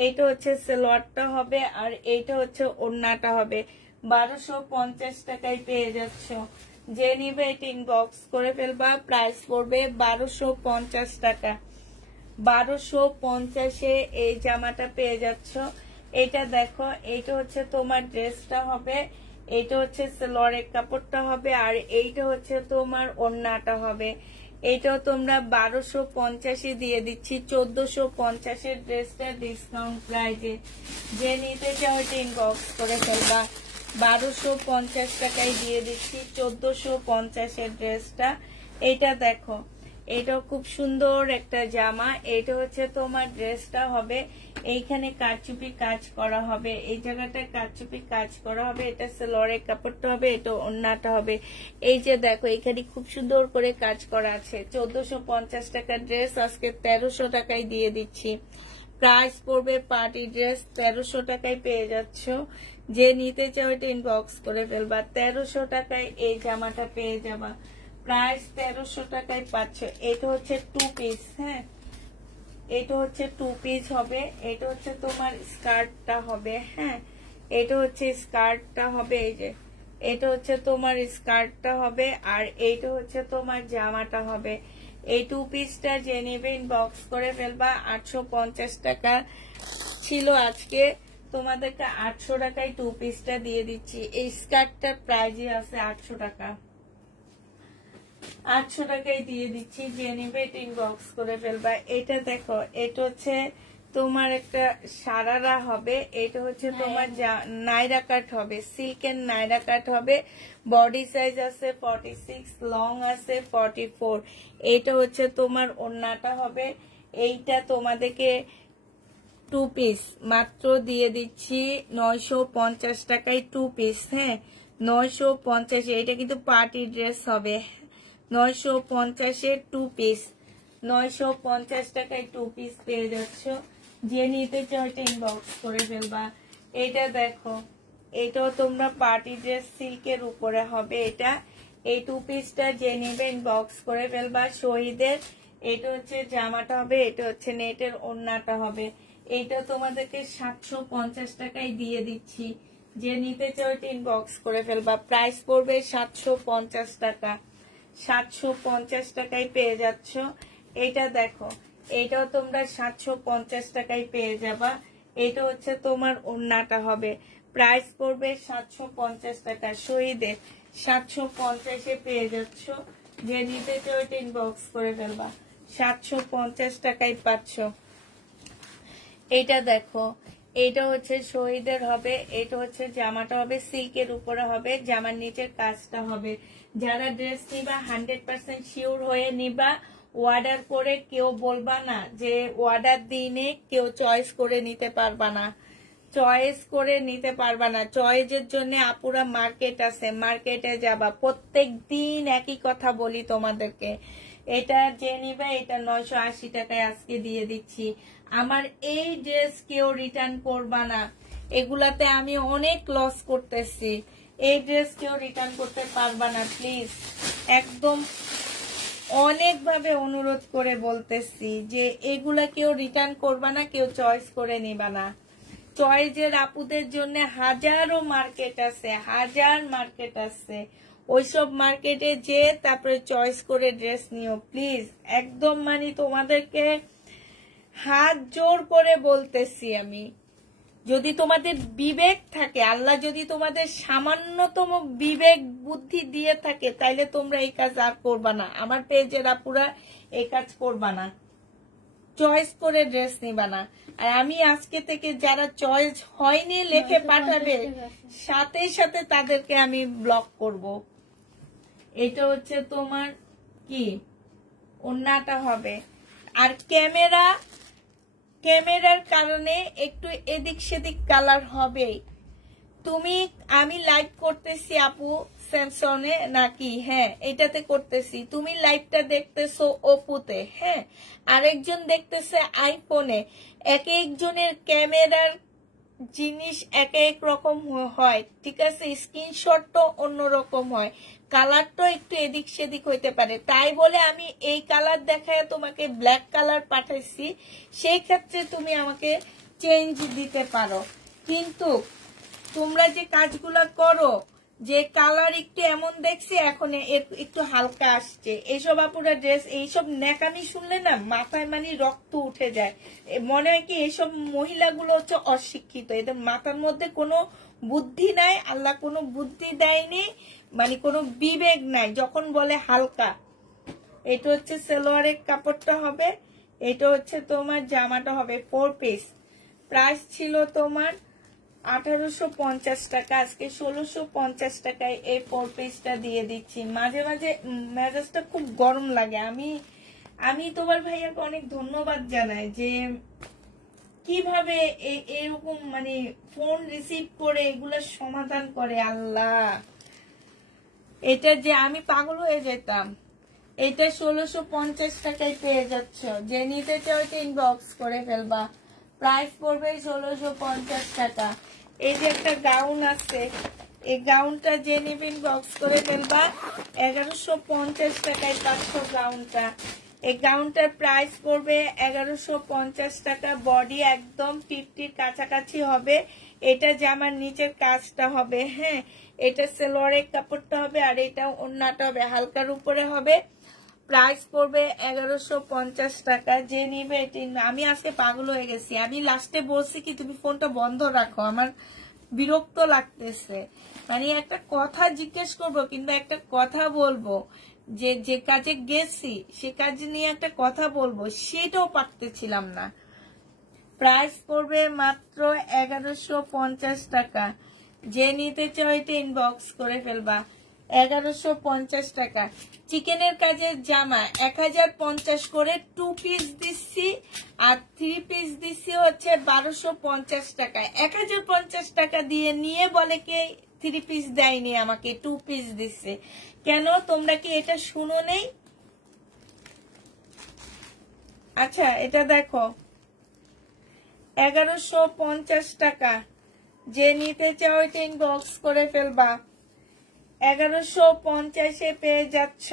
এইটা হচ্ছে সেলোয়ারটা হবে, আর এইটা হচ্ছে ওড়নাটা হবে। 1250 টাকায় পেয়ে যাচ্ছ। যে নিবে এটা ইনবক্স করে ফেলবা। প্রাইস পড়বে 1250 টাকা, 1250-এ এই জামাটা পেয়ে যাচ্ছ। এটা দেখো, এইটা হচ্ছে তোমার ড্রেসটা হবে, এইটা হচ্ছে সেলোয়ারের কাপড়টা হবে, আর এইটা হচ্ছে তোমার ওড়নাটা হবে। এইটাও তোমরা 1250-এ দিয়ে দিচ্ছি। 1450-এর ড্রেসটা ডিসকাউন্ট প্রাইজে। যে নিতে চাও এটা ইনবক্স করে ফেলবা। 1250 টাকায় দিয়ে দিচ্ছি 1450-এর ড্রেসটা। এইটা দেখো, এটাও খুব সুন্দর একটা জামা, এটা হচ্ছে তোমার ড্রেসটা হবে, এইখানে কারচুপি কাজ করা হবে, এই জায়গাটায় কারচুপি কাজ করা হবে, এটা সেলোয়ারের কাপড়টা হবে, এটা ওড়নাটা হবে। এই যে দেখো, এখানে খুব সুন্দর করে কাজ করা আছে। 1450 টাকার ড্রেস আজকে 1300 টাকায় দিয়ে দিচ্ছি। প্রাইস পড়বে পার্টি ড্রেস 1300 টাকায় পেয়ে যাচ্ছ। যে নিতে চাও এটা ইনবক্স করে ফেলবা। 1300 টাকায় এই জামাটা পেয়ে যাবা। প্রাইস 1300 টাকায় পাচ্ছ। এটা হচ্ছে 2 পিস। হ্যাঁ, এটা হচ্ছে 2 পিস হবে, এটা হচ্ছে তোমার স্কার্টটা হবে। হ্যাঁ, এটা হচ্ছে স্কার্টটা হবে, এই যে এটা হচ্ছে তোমার স্কার্টটা হবে, আর এইটা হচ্ছে তোমার জামাটা হবে। এই 2 পিসটা যে নেবে ইনবক্স করে ফেলবা। 850 টাকা ছিল, আজকে তোমাদেরকে 800 টাকায় 2 পিসটা দিয়ে দিচ্ছি। এই স্কার্টটার প্রাইজই আছে 800 টাকা, 800 টাকায় দিয়ে দিচ্ছি। যে নেবে এটা ইনবক্স করে ফেলবা। এটা দেখো, এটা হচ্ছে তোমার একটা সারারা হবে, এটা হচ্ছে তোমার নাইরা কাট হবে, সিল্কের নাইরা কাট হবে। বডি সাইজ আছে 46, লং আছে 44। এটা হচ্ছে তোমার ওড়নাটা হবে। এইটা তোমাদেরকে 2 পিস মাত্র দিয়ে দিচ্ছি 950 টাকায় 2 পিস। হ্যাঁ, 950। এটা কিন্তু পার্টি ড্রেস হবে। 950-এর 2 পিস, 950 টাকায় 2 পিস পেয়ে যাচ্ছ। যে নিতে চাও এটা ইনবক্স করে ফেলবা। এটা দেখো, এটাও তোমরা পার্টি ড্রেস সিল্কের উপরে হবে। এটা এই 2 পিসটা যে নেবে ইনবক্স করে ফেলবা। শহীদের এটা হচ্ছে জামাটা হবে, এটা হচ্ছে নেটের ওড়নাটা হবে। এইটা তোমাদেরকে 750 টাকায় দিয়ে দিচ্ছি। যে নিতে চাও এটা ইনবক্স করে ফেলবা। প্রাইস পড়বে 750 টাকা, 750 টাকায় পেয়ে যাচ্ছ। এটা দেখো, এটাও তোমরা 750 টাকায় পেয়ে যাবা। এটা হচ্ছে তোমার ওড়নাটা হবে। প্রাইস পড়বে 750 টাকা। শহীদের 750-এ পেয়ে যাচ্ছ। যে নিতে চাও এটা ইনবক্স করে ফেলবা। 750 টাকায় পাচ্ছ। এটা দেখো, এটা হচ্ছে শহীদের হবে, এটা হচ্ছে জামাটা হবে, সিল্কের উপরে হবে, জামার নিচের কাজটা হবে। যারা ড্রেস নিবা 100% শিওর হয়ে নিবা, অর্ডার করে কেউ বলবা না যে অর্ডার দিনে কেউ চয়েস করে নিতে পারবা না, চয়েস করে নিতে পারবা না। চয়েসের জন্য আপুরা মার্কেট আছে, মার্কেটে যাবা। প্রত্যেক দিন একই কথা বলি তোমাদেরকে, এটা যে নিবে এটা 980 টাকায় আজকে দিয়ে দিচ্ছি। আমার এই ড্রেস কেউ রিটার্ন করবা না, এগুলাতে আমি অনেক লস করতেছি। এই ড্রেস কেউ রিটার্ন করতে পারবা না প্লিজ, একদম অনেকভাবে অনুরোধ করে বলতেছি যে এগুলা কেউ রিটার্ন করবা না, কেউ চয়েস করে নিবা না। চয়েসের আপুদের জন্য হাজারো মার্কেট আছে, হাজার মার্কেট আছে। ওইসব মার্কেটে যে তারপরে চয়েস করে ড্রেস নিও প্লিজ, একদম মানে তোমাদেরকে হাত জোর করে বলতেছি আমি। যদি তোমাদের বিবেক থাকে, আল্লাহ যদি তোমাদের সামান্যতম বিবেক বুদ্ধি দিয়ে থাকে, তাইলে তোমরা এই কাজ আর করবা না। আমার পেজের আপুরা এই কাজ করবা না, চয়েস করে ড্রেস নিবা না। আর আমি আজকে থেকে যারা চয়েস হয়নি লেখে পাঠাবে, সাথে সাথে তাদেরকে আমি ব্লক করব। এটা হচ্ছে তোমার কি ওন্নাটা হবে। আর ক্যামেরার কারণে একটু এদিক সেদিক কালার হবে। আমি লাইভ করতেছি আপু স্যামসংয়ে নাকি, হ্যাঁ এটাতে করতেছি। তুমি লাইভটা দেখতেছো ওপোতে, হ্যাঁ আরেকজন দেখতেছে আইফোনে। এক একজনের ক্যামেরার জিনিস এক এক রকম হয়, ঠিক আছে, স্ক্রিনশটও অন্যরকম হয়, কালারটা একটু এদিক সেদিক হইতে পারে। তাই বলে আমি এই কালার দেখায় তোমাকে ব্ল্যাক কালার পাঠাইছি, সেই ক্ষেত্রে তুমি আমাকে চেঞ্জ দিতে পারো। কিন্তু তোমরা যে কাজগুলা করো, যে কালার একটু এমন দেখছি এখন একটু হালকা আসছে, এইসব আপুরা ড্রেস এইসব ন্যাকামি শুনলে না মাথায় মানে রক্ত উঠে যায়। মনে হয় কি এইসব মহিলাগুলো হচ্ছে অশিক্ষিত, এদের মাথার মধ্যে কোনো বুদ্ধি নাই, আল্লাহ কোনো বুদ্ধি দেয়নি, মানে কোনো বিবেক নাই। যখন বলে হালকা, এটা হচ্ছে সালোয়ারের কাপড়টা হবে, এটা হচ্ছে তোমার জামাটা হবে 4 পিস। প্রাইস ছিল তোমার 1850 টাকা, আজকে 1650 টাকায় এই 4 পিসটা দিয়ে দিচ্ছি। মাঝে মাঝে মেজাজটা খুব গরম লাগে। আমি তোমার ভাইয়াকে অনেক ধন্যবাদ জানাই যে কিভাবে এরকম মানে ফোন রিসিভ করে এগুলোর সমাধান করে। আল্লাহ, এটা যে আমি পাগল হয়ে যেতাম। এটা 1650 টাকায় পেয়ে যাচ্ছ, যে নিতে চাও এটা ইনবক্স করে ফেলবা। প্রাইস পড়বে 1650 টাকা। এই যে একটা গাউন আছে, এই গাউনটা যে নিবে ইনবক্স করে ফেলবা। 1150 টাকায় 500 গাউনটা। এই গাউনটার প্রাইস পড়বে 1150 টাকা। বডি একদম 50 কাছাকাছি হবে। এটা জামার নিচের কাজটা হবে, হ্যাঁ এটা সালোয়ারের কাপড়টা হবে, আর এটা ওন্নাটা হবে হালকার উপরে হবে। প্রাইস পড়বে 1150 টাকা। যে নিবে এটি, আমি আজকে পাগল হয়ে গেছি। আমি লাস্টে বলছি কি তুমি ফোনটা বন্ধ রাখো, আমার বিরক্ত লাগতেছে। মানে একটা কথা জিজ্ঞেস করবো কিন্তু একটা কথা বলবো, যে কাজে গেছি সে কাজ নিয়ে একটা কথা বলবো, সেটাও পারতেছিলাম না। প্রাইস পড়বে মাত্র 1150 টাকা। যে নিতে চাও এটা ইনবক্স করে ফেলবা। 1150 টাকা। চিকেনের কাজের জামা 1050 করে 2 পিস দিচ্ছি, আর 3 পিস দিচ্ছি হচ্ছে 1250 টাকা। 1050 টাকা দিয়ে নিয়ে বলে কি 3 পিস দেয়নি, আমাকে 2 পিস দিচ্ছে। কেন তোমরা কি এটা শুনো নেই? আচ্ছা এটা দেখো 1150 টাকা। যে নিতে চাও এটা ইনবক্স করে ফেলবা। 1150-এ পেয়ে যাচ্ছ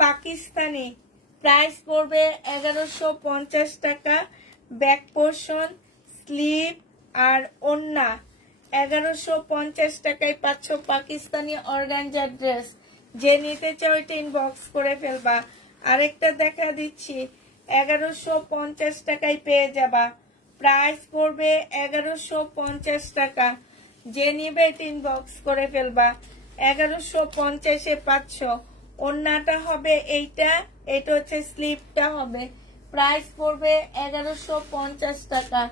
পাকিস্তানি। প্রাইস পড়বে 1150 টাকা। ব্যাক পোর্শন, স্লিভ আর ওন্না 1150 টাকায় পাচ্ছ পাকিস্তানি অর্গানজা ড্রেস। যে নিতে চাও এটা ইনবক্স করে ফেলবা। আরেকটা দেখা দিচ্ছি 1150 টাকায় পেয়ে যাবা। প্রাইস পড়বে 1150 টাকা। যে নিবে এটা ইনবক্স করে ফেলবা। 1150-এ পাচ্ছ। ওন্নাটা হবে এইটা, এটা হচ্ছে স্লিভটা হবে। প্রাইস পড়বে 1150 টাকা।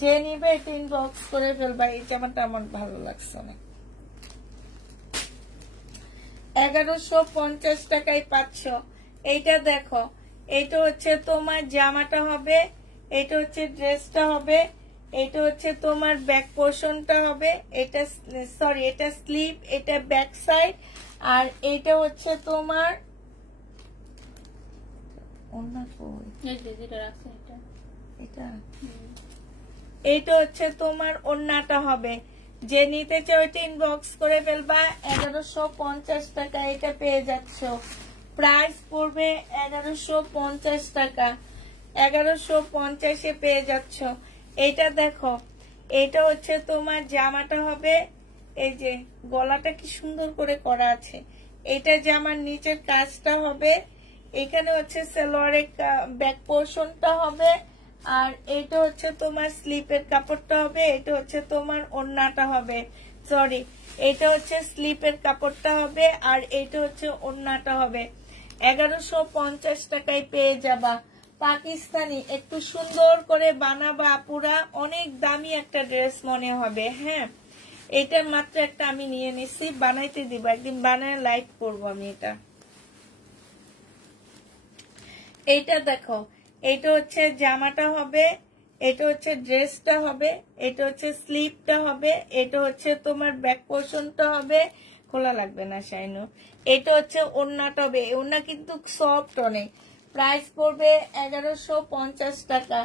যে নিবে এটা ইনবক্স করে ফেলবা। এই জামাটা আমার ভালো লাগছে অনেক। 1150 টাকায় পাচ্ছ। এইটা দেখো এটা হচ্ছে তোমার জামাটা হবে, এটা হচ্ছে ড্রেসটা হবে, এটা হচ্ছে তোমার ব্যাক পোর্শনটা হবে, এটা সরি এটা স্লিভ, এটা ব্যাক সাইড, আর এটা হচ্ছে তোমার এটা হচ্ছে তোমার ওড়নাটা হবে। যে নিতে চাও এটা ইনবক্স করে ফেলবা। 1150 টাকা এটা পেয়ে যাচ্ছ। প্রাইস পড়বে 1150 টাকা। 1150-এ পেয়ে যাচ্ছ। এটা দেখো, এটা হচ্ছে তোমার জামাটা হবে। এই যে গলাটা কি সুন্দর করে করা আছে। এটা জামার নিচের কাজটা হবে। এখানে হচ্ছে সালোয়ারের ব্যাক পোর্শনটা হবে, আর এটা হচ্ছে তোমার স্লিপের কাপড়টা হবে, এটা হচ্ছে তোমার ওড়নাটা হবে। সরি, এটা হচ্ছে স্লিপের কাপড়টা হবে, আর এটা হচ্ছে ওড়নাটা হবে। 1150 টাকায় পেয়ে যাবা। পাকিস্তানি একটু সুন্দর করে বানাবা আপুরা, অনেক দামি একটা ড্রেস মনে হবে। হ্যাঁ, এটা মাত্র একটা আমি নিয়ে নিছি, বানাইতে দিব, একদিন বানায় লাইভ করবো আমি এটা। এইটা দেখো, এটা হচ্ছে জামাটা হবে, এটা হচ্ছে ড্রেসটা হবে, এটা হচ্ছে স্লিভটা হবে, এটা হচ্ছে তোমার ব্যাক পোর্শনটা হবে। খোলা লাগবে না শাইনু। এটা হচ্ছে ওড়নাটা হবে। ওড়না কিন্তু সফট অনেক। প্রাইস পড়বে 1150 টাকা।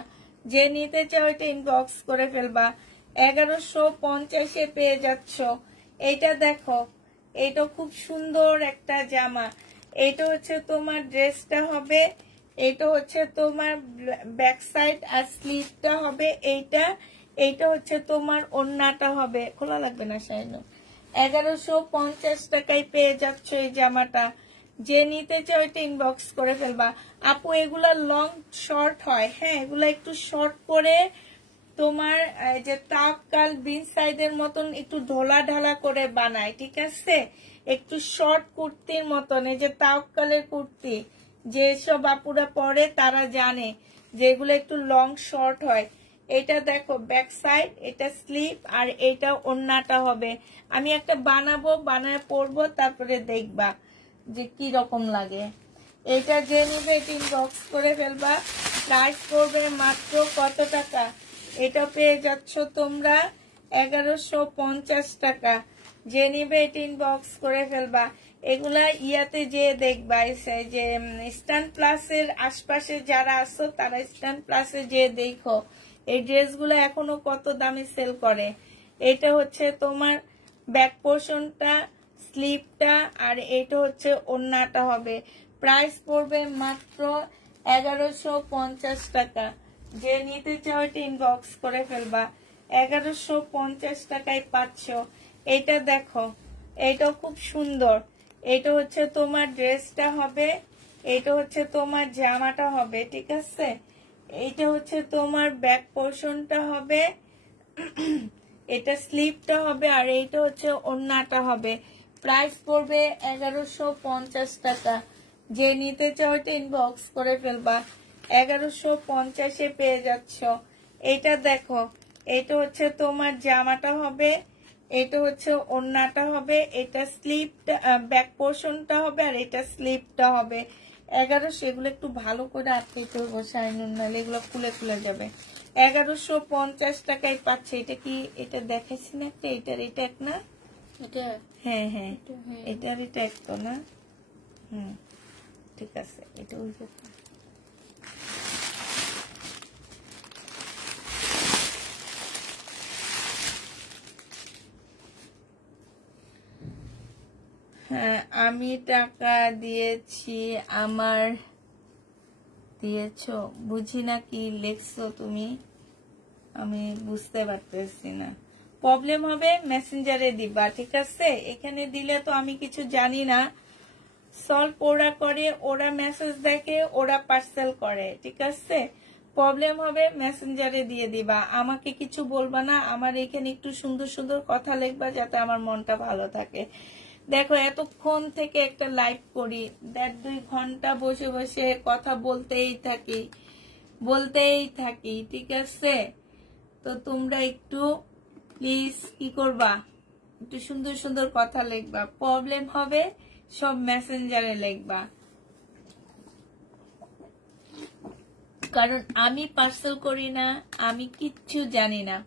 যে নিতে চাও এটা ইনবক্স করে ফেলবা। 1150-এ পেয়ে যাচ্ছ। এটা দেখো, এটা খুব সুন্দর একটা জামা। এটা হচ্ছে তোমার ড্রেসটা হবে, এটা হচ্ছে তোমার ব্যাক সাইড আর স্লিভটা হবে এইটা। এইটা হচ্ছে তোমার ওড়নাটা হবে। খোলা লাগবে না শাইনু। 1150 টাকায় পেয়ে যাচ্ছ এই জামাটা। যে নিতে চাও এটা ইনবক্স করে ফেলবা। আপু এগুলা লং শর্ট হয়। হ্যাঁ, এগুলা একটু শর্ট করে তোমার যে তাওয়াক্কাল বিন সাইদের মতন একটু ঢোলা ঢালা করে বানায়, ঠিক আছে? একটু শর্ট কুর্তির মতন, এই যে তাওয়াক্কালের কুর্তি যেসব আপুরা পরে তারা জানে যে এগুলো একটু লং শর্ট হয়। এটা দেখো ব্যাক সাইড, এটা স্লিভ, আর এটা ওড়নাটা হবে। আমি একটা বানাবো, বানায় পরবো, তারপরে দেখবা যে কি রকম লাগে। এটা যে নিবে এটা ইনবক্স করে ফেলবা। প্রাইস পড়বে মাত্র কত টাকা? এটা পেয়ে যাচ্ছ তোমরা 1150 টাকা। যে নিবে এটা ইনবক্স করে ফেলবা। এগুলা ইয়াতে যে দেখবা, যে স্ট্যান্ড প্লাসের আশপাশে যারা আসো তারা স্ট্যান্ড প্লাসে যে দেখো এই ড্রেসগুলো এখনো কত দামে সেল করে। এটা হচ্ছে তোমার ব্যাক পোর্শনটা, স্লিভটা, আর এটা হচ্ছে ওড়নাটা হবে। প্রাইস পড়বে মাত্র 1150 টাকা। যে নিতে চাও এটা ইনবক্স করে ফেলবা। 1150 টাকায় পাচ্ছ। এটা দেখো, এটা খুব সুন্দর। এটা হচ্ছে তোমার ড্রেসটা হবে, এটা হচ্ছে তোমার জামাটা হবে, ঠিক আছে? এইটা হচ্ছে তোমার ব্যাক পোর্শনটা হবে, এটা স্লিভটা হবে, আর এইটা হচ্ছে ওড়নাটা হবে। প্রাইস পড়বে 1150 টাকা। যে নিতে চাও এটা ইনবক্স করে ফেলবা। 1150-এ পেয়ে যাচ্ছ। এটা দেখো, এটা হচ্ছে তোমার জামাটা হবে, এটা হচ্ছে ওড়নাটা হবে, এটা স্লিভটা ব্যাক পোর্শনটা হবে, আর এটা স্লিভটা হবে। 1100। এগুলো একটু ভালো করে আটকে করবো শাইনুন, নাহলে এগুলো খুলে খুলে যাবে। 1150 টাকায় পাচ্ছে। এটা কি, এটা দেখাইছি না একটা, এটার এটা এক না? এটা হ্যাঁ হ্যাঁ, এটার এটা এক তো না? ঠিক আছে, এটা ওই যে হ্যাঁ, আমি টাকা দিয়েছি। আমার দিয়েছো? বুঝি না কি লেখছো তুমি, আমি বুঝতে পারতেছি না। প্রবলেম হবে মেসেঞ্জারে দিবা, ঠিক আছে? এখানে দিলে তো আমি কিছু জানি না। সলভ ওরা করে, ওরা মেসেজ দেখে, ওরা পার্সেল করে, ঠিক আছে? প্রবলেম হবে মেসেঞ্জারে দিয়ে দিবা। আমাকে কিছু বলবা না। আমার এখানে একটু সুন্দর সুন্দর কথা লিখবা, যাতে আমার মনটা ভালো থাকে। দেখো, এতক্ষণ থেকে একটা লাইভ করি, 1.5-2 ঘন্টা বসে বসে কথা বলতেই থাকি, ঠিক আছে? তো তোমরা একটু প্লিজ কি করবা, একটু সুন্দর সুন্দর কথা লিখবা। প্রবলেম হবে, সব মেসেঞ্জারে লিখবা। কারণ আমি পার্সেল করি না, আমি কিচ্ছু জানি না।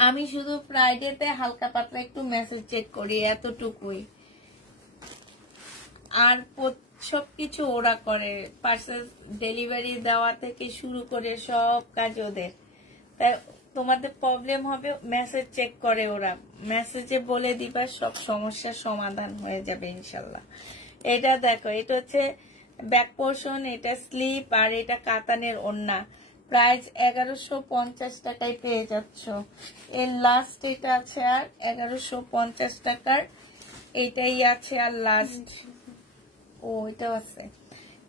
আমি শুধু ফ্রাইডেতে হালকা পাতলা একটু মেসেজ চেক করি, এতটুকুই। আর সবকিছু ওরা করে, পার্সেল ডেলিভারি দেওয়া থেকে শুরু করে সব কাজ ওদের। তাই তোমাদের প্রবলেম হবে, মেসেজ চেক করে ওরা, মেসেজে বলে দিবা, সব সমস্যার সমাধান হয়ে যাবে ইনশাল্লাহ। এটা দেখো, এটা হচ্ছে ব্যাক পোর্শন, এটা স্লিপ, আর এটা কাতানের ওড়না। প্রাইস 1150 টাকায় পেয়ে যাচ্ছ। এর লাস্ট এটা আছে, আর 1150 টাকার এটাই আছে, আর লাস্ট ও এটাও আছে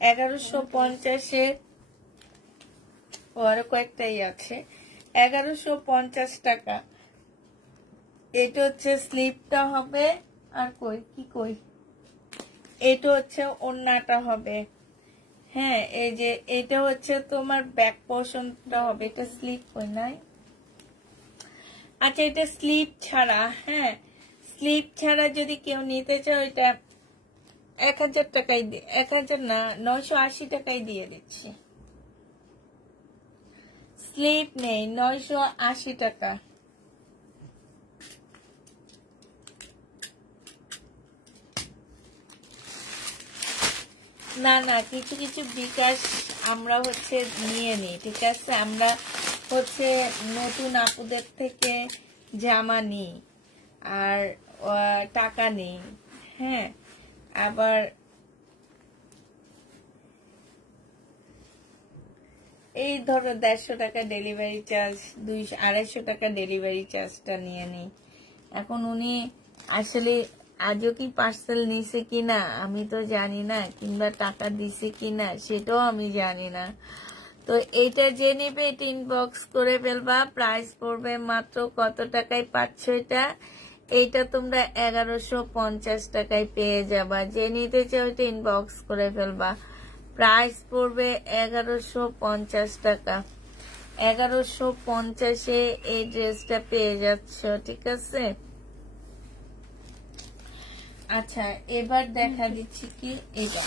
1150-এ, ও আরো কয়েকটাই আছে। 1150 টাকা। এটা হচ্ছে স্লিপটা হবে, আর কই এটা হচ্ছে ওড়নাটা হবে। হ্যাঁ, এই যে এটা হচ্ছে তোমার ব্যাক পোর্শনটা হবে, এটা স্লিপ কই নাই। আচ্ছা, এটা স্লিপ ছাড়া, হ্যাঁ স্লিপ ছাড়া যদি কেউ নিতে চাও, এটা 1000 টাকায়, 1000 না 980 টাকায় দিয়ে দিচ্ছি। স্লিপ নেই, 980 টাকা। না না, কিছু কিছু বিকাশ আমরা হচ্ছে নিয়ে নিই, ঠিক আছে। আমরা হচ্ছে নতুন আপুদের থেকে জামা নিই আর টাকা নেই। হ্যাঁ, আবার এই ধরো 150 টাকা ডেলিভারি চার্জ, 200-250 টাকা ডেলিভারি চার্জটা নিয়ে নিই। এখন উনি আসলে আজও কি পার্সেল নিছে কিনা আমি তো জানি না, কিংবা টাকা দিছে কিনা সেটাও আমি জানি না। তো এইটা যে নেবে এটা ইনবক্স করে ফেলবা। প্রাইস পড়বে মাত্র কত টাকায় পাচ্ছ এটা? এইটা তোমরা 1150 টাকায় পেয়ে যাবা। যে নিতে চাও এটা ইনবক্স করে ফেলবা। প্রাইস পড়বে 1150 টাকা। 1150-এ এই ড্রেসটা পেয়ে যাচ্ছ, ঠিক আছে। আচ্ছা, এবার দেখা দিচ্ছি কি, এটা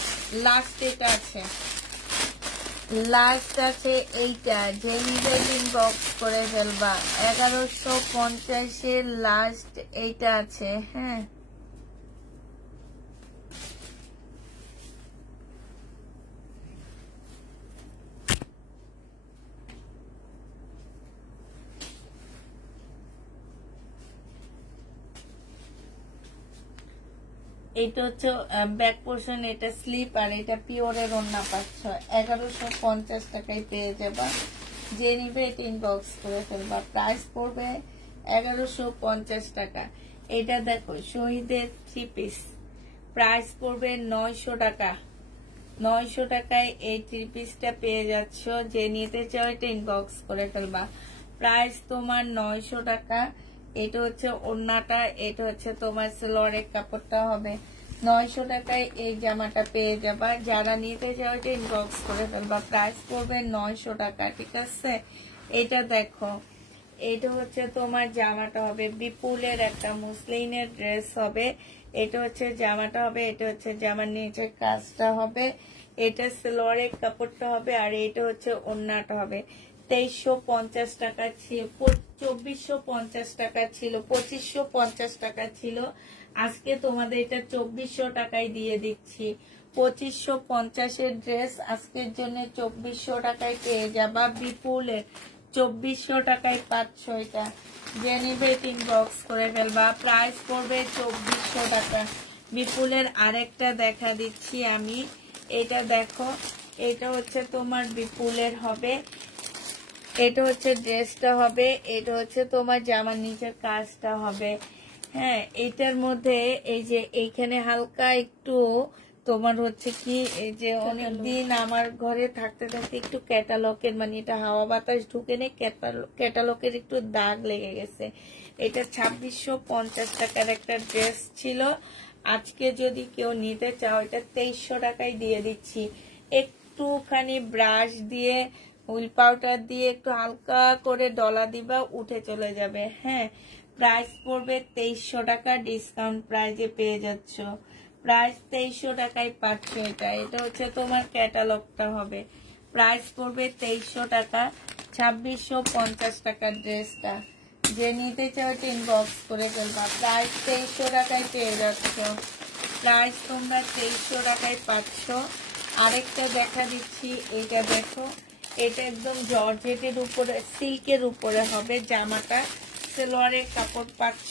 লাস্ট, এটা আছে, লাস্ট আছে এইটা। যে নিবে ইনবক্স করে ফেলবা। 1150-এ লাস্ট এইটা আছে। হ্যাঁ, এটা হচ্ছে ব্যাক পোর্শন, এটা স্লিপ, আর এটা পিওরের ওড়না পাচ্ছ। 1150 টাকায় পেয়ে যাবা। যে নিবে এটা ইনবক্স করে ফেলবা। প্রাইস পড়বে 1150 টাকা। এটা দেখো শহীদের 3 পিস, প্রাইস পড়বে 900 টাকা। 900 টাকায় এই 3 পিসটা পেয়ে যাচ্ছ। যে নিতে চাও এটা ইনবক্স করে ফেলবা। প্রাইস তোমার 900 টাকা। এটা হচ্ছে ওড়নাটা, এটা হচ্ছে তোমার সালোয়ারের কাপড়টা হবে। 900 টাকায় এই জামাটা পেয়ে যাবা। যারা নিতে চাও এটা ইনবক্স করে ফেলবা। প্রাইস পড়বে 900 টাকা, ঠিক আছে। এটা দেখো, এটা হচ্ছে তোমার জামাটা হবে, বিপুলের একটা মুসলিনের ড্রেস হবে। এটা হচ্ছে জামাটা হবে, এটা হচ্ছে জামার নিচের কাজটা হবে, এটা সালোয়ারের কাপড়টা হবে, আর এটা হচ্ছে ওড়নাটা হবে। 2350 টাকা ছিল, 2450 টাকা ছিল, 2550 টাকা ছিল। আজকে তোমাদের এটা 2400 টাকায় দিয়ে দিচ্ছি। 2550-এর ড্রেস আজকের জন্য 2400 টাকায় পেয়ে যাবা। বিপুলের 2400 টাকায় পাচ্ছ এটা। যে নিবে ইনবক্স করে ফেলবা। প্রাইস পড়বে 2400 টাকা। বিপুলের আরেকটা দেখা দিচ্ছি আমি, এটা দেখো, এটা হচ্ছে তোমার বিপুলের হবে, এটা হচ্ছে ড্রেসটা হবে, এটা হচ্ছে তোমার জামার নিচের কাজটা হবে। হ্যাঁ, এটার মধ্যে এই যে এইখানে হালকা একটু তোমার হচ্ছে কি, এই যে অনেকদিন আমার ঘরে থাকতে থাকতে একটু ক্যাটালগের, মানে এটা হাওয়া বাতাস ঢুকে নেই, ক্যাটালগের একটু দাগ লেগে গেছে। এটা 2650 টাকার একটা ড্রেস ছিল। আজকে যদি কেউ নিতে চাও এটা 2300 টাকায় দিয়ে দিচ্ছি। একটুখানি ব্রাশ দিয়ে, হুইল পাউডার দিয়ে একটু হালকা করে ডলা দিবা, উঠে চলে যাবে। হ্যাঁ, প্রাইস পড়বে 2300 টাকা। ডিসকাউন্ট প্রাইজে পেয়ে যাচ্ছ। প্রাইস 2300 টাকায় পাচ্ছ এটা। এটা হচ্ছে তোমার ক্যাটালগটা হবে। প্রাইস পড়বে 2300 টাকা, 2650 টাকার ড্রেসটা। যে নিতে চাও ইনবক্স করে ফেলবা। প্রাইস 2300 টাকায় পেয়ে যাচ্ছ, প্রাইস তোমরা 2300 টাকায় পাচ্ছ। আরেকটা দেখা দিচ্ছি, এটা দেখো, এটা একদম জর্জেটের উপরে, সিল্কের উপরে হবে জামাটা, সালোয়ারের কাপড় পাচ্ছ।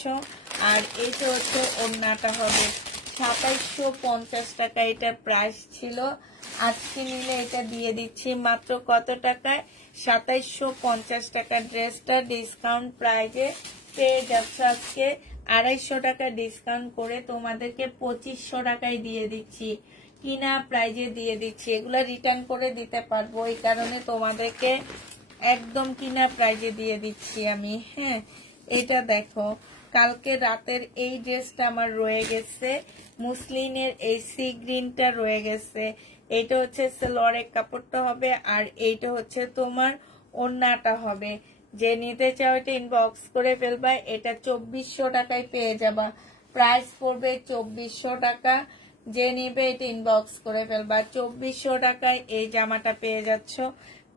আর এটা হচ্ছে ওড়নাটা হবে 2750 টাকা এটা প্রাইস ছিল। আজকে নিলে এটা দিয়ে দিচ্ছি মাত্র কত টাকায়? 2750 টাকা। ড্রেসটা ডিসকাউন্ট প্রাইজে পেয়ে যাচ্ছে আজকে 250 টাকা ডিসকাউন্ট করে তোমাদেরকে 2500 টাকায় দিয়ে দিচ্ছি, কিনা প্রাইজে দিয়ে দিচ্ছি। এগুলা রিটার্ন করে দিতে পারবো, এই কারণে তোমাদেরকে একদম কিনা প্রাইজে দিয়ে দিচ্ছি আমি। হ্যাঁ, এটা দেখো, কালকে রাতের এই ড্রেসটা আমার রয়ে গেছে, মুসলিনের এই সি গ্রিনটা রয়ে গেছে। এটা হচ্ছে সালোয়ারের কাপড়টা হবে, আর এইটা হচ্ছে তোমার ওড়নাটা হবে। যে নিতে চাও এটা ইনবক্স করে ফেলবা। এটা 2400 টাকায় পেয়ে যাবা, প্রাইস পড়বে 2400 টাকা। যে নিবে এটা ইনবক্স করে ফেলবা। 2400 টাকায় এই জামাটা পেয়ে যাচ্ছ।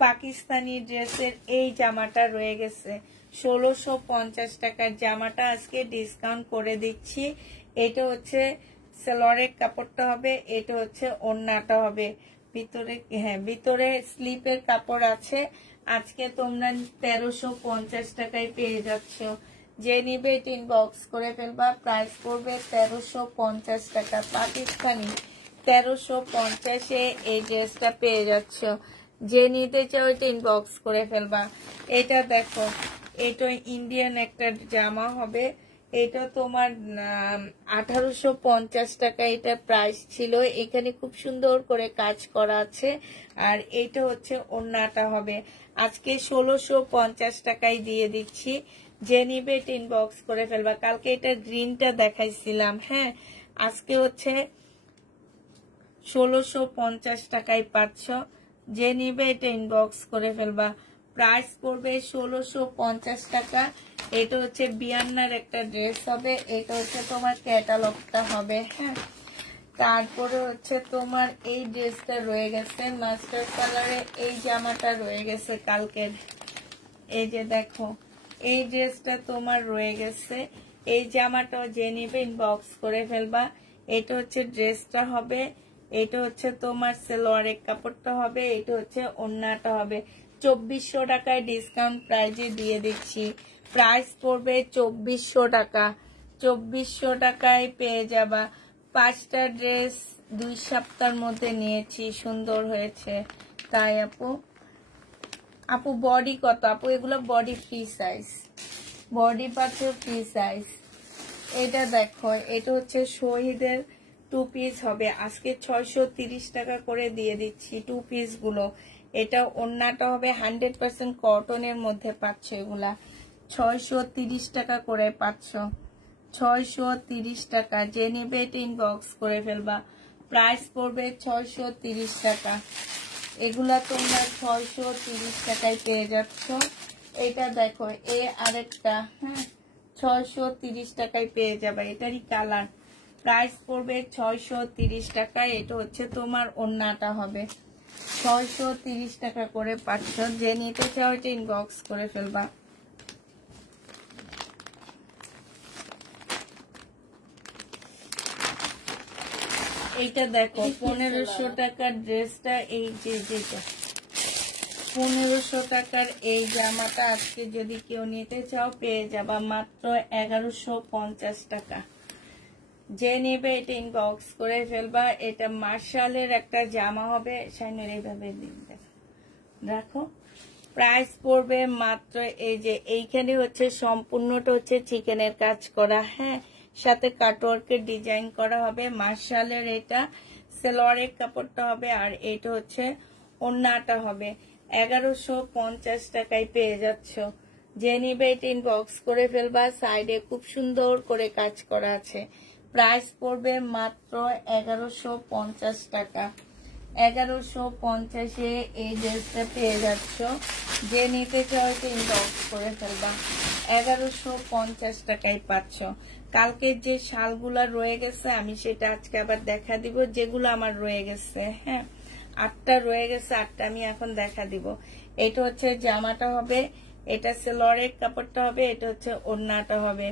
পাকিস্তানি ড্রেসের এই জামাটা রয়ে গেছে 1650 টাকার জামাটা আজকে ডিসকাউন্ট করে দিচ্ছি। এটা হচ্ছে সালোয়ারের কাপড়টা হবে, এটা হচ্ছে ওড়নাটা হবে। ভিতরে, হ্যাঁ, ভিতরে স্লিপের কাপড় আছে। আজকে তোমরা 1350 টাকায় পেয়ে যাচ্ছ। যে নিবে এটা ইনবক্স করে ফেলবা। প্রাইস পড়বে 1350 টাকা। পাকিস্তানি 1350-এ এই ড্রেসটা পেয়ে যাচ্ছ। যে নিতে চাও এটা ইনবক্স করে ফেলবা। এটা দেখো, এটা ইন্ডিয়ান একটা জামা হবে, এটা তোমার 1850 টাকা এটা প্রাইস ছিল। এখানে খুব সুন্দর করে কাজ করা আছে, আর এইটা হচ্ছে ওড়নাটা হবে। আজকে 1650 টাকায় দিয়ে দিচ্ছি। যে নিবে এটা ইনবক্স করে ফেলবা। কালকে এটা গ্রিনটা দেখাইছিলাম, হ্যাঁ, আজকে হচ্ছে 1650 টাকায় পাচ্ছ। যে নিবে এটা ইনবক্স করে ফেলবা। প্রাইস পড়বে 1650 টাকা। এটা হচ্ছে বিয়ান্নার একটা ড্রেস হবে, এটা হচ্ছে তোমার ক্যাটালগটা হবে। হ্যাঁ, তারপরে হচ্ছে তোমার এই ড্রেসটা রয়ে গেছে মাস্টার কালারে, এই জামাটা রয়ে গেছে কালকের। এই যে দেখো, এই ড্রেসটা তোমার রয়ে গেছে। এই জামাটাও যে নিবে ইনবক্স করে ফেলবা। এটা হচ্ছে ড্রেসটা হবে, এটা হচ্ছে তোমার সালোয়ারের কাপড়টা হবে, এটা হচ্ছে ওড়নাটা হবে। 2400 টাকায় ডিসকাউন্ট প্রাইজে দিয়ে দিচ্ছি। প্রাইস পড়বে 2400 টাকা। 2400 টাকায় পেয়ে যাবা। 5টা ড্রেস 2 সপ্তাহের মধ্যে নিয়েছি, সুন্দর হয়েছে। তাই আপু বডি কত? আপু এগুলো বডি ফ্রি সাইজ, বডি পাচ্ছ ফ্রি সাইজ। এটা দেখো, এটা হচ্ছে শহীদের 2 পিস হবে, আজকে 630 টাকা করে দিয়ে দিচ্ছি 2 পিস গুলো। এটা ওড়নাটা হবে 100% কটনের মধ্যে পাচ্ছ, এগুলা 630 টাকা করে পাচ্ছ, 630 টাকা। যে নেবে এটা ইনবক্স করে ফেলবা। প্রাইস পড়বে 630 টাকা। এগুলা তোমরা 630 টাকায় পেয়ে যাচ্ছ। এটা দেখো, আরেকটা, হ্যাঁ, 630 টাকায় পেয়ে যাবে, এটারই কালার। প্রাইস পড়বে 630 টাকায়। এটা হচ্ছে তোমার ওড়নাটা হবে, 630 টাকা করে পাচ্ছ। যে নিতে চাও এটা ইনবক্স করে ফেলবা। এইটা দেখো, 1500 টাকার ড্রেসটা, এই যে যেটা 1500 টাকার এই জামাটা আজকে যদি কেউ নিতে চাও পেয়ে যাবা মাত্র 1150 টাকা। যে নেবে এটা ইনবক্স করে ফেলবা। এটা মার্শালের একটা জামা হবে, শাইনের এইভাবে রাখো। প্রাইস পড়বে মাত্র, এই যে এইখানে হচ্ছে সম্পূর্ণটা হচ্ছে চিকেনের কাজ করা, হ্যাঁ, সাথে কাটওয়ার্কের ডিজাইন করা হবে। মার্শালের এটা সালোয়ারের কাপড়টা হবে, আর এটা হচ্ছে ওড়নাটা হবে। 1150 টাকায় পেয়ে যাচ্ছ। যে নিবে এটা ইনবক্স করে ফেলবা। সাইডে খুব সুন্দর করে কাজ করা আছে। প্রাইস পড়বে মাত্র 1150 টাকা। 1150-এ এই ড্রেসটা পেয়ে যাচ্ছ। যে নিতে চাও এটা ইনবক্স করে ফেলবা। 1150 টাকায় পাচ্ছ। কালকে যে শালগুলা রয়ে গেছে আমি সেটা আজকে আবার দেখা দিব, যেগুলো আমার রয়ে গেছে। হ্যাঁ, 8টা রয়ে গেছে, 8টা আমি এখন দেখা দিব। এটা হচ্ছে জামাটা হবে, এটা সেলোয়ারের কাপড়টা হবে, এটা হচ্ছে ওড়নাটা হবে।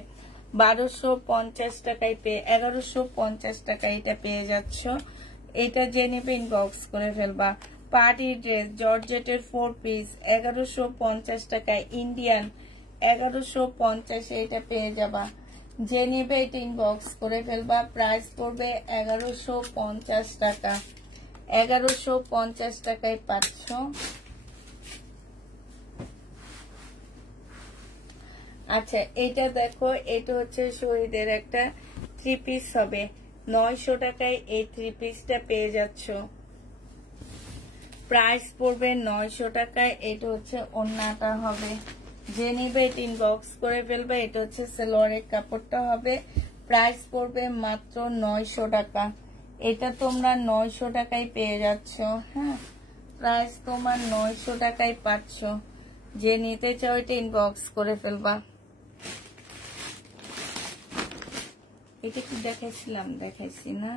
1250 টাকায় 1150 টাকায় এটা পেয়ে যাচ্ছ। এটা যে নেবে ইনবক্স করে ফেলবা। পার্টি ড্রেস জর্জেটের 4 পিস 1150 টাকায়, ইন্ডিয়ান 1150 এটা পেয়ে যাবা। যে নেবে এটা ইনবক্স করে ফেলবা। প্রাইস পড়বে 1150 টাকা। 1150 টাকায় পাচ্ছ। আচ্ছা, এটা দেখো, এটা হচ্ছে শহীদের একটা 3 পিস হবে, 900 টাকায় এই 3 পিসটা পেয়ে যাচ্ছ। প্রাইস পড়বে 900 টাকায়। এটা হচ্ছে ওড়নাটা হবে, যে নিবে এটা ইনবক্স করে ফেলবে। এটা হচ্ছে সালোয়ারের কাপড়টা হবে, প্রাইস পড়বে মাত্র 900 টাকা। এটা তোমরা 900 টাকায় পেয়ে যাচ্ছ। হ্যাঁ, প্রাইস তোমার 900 টাকায় পাচ্ছ। যে নিতে চাও এটা ইনবক্স করে ফেলবা। এটা কি দেখাইছিলাম? দেখাইছি না?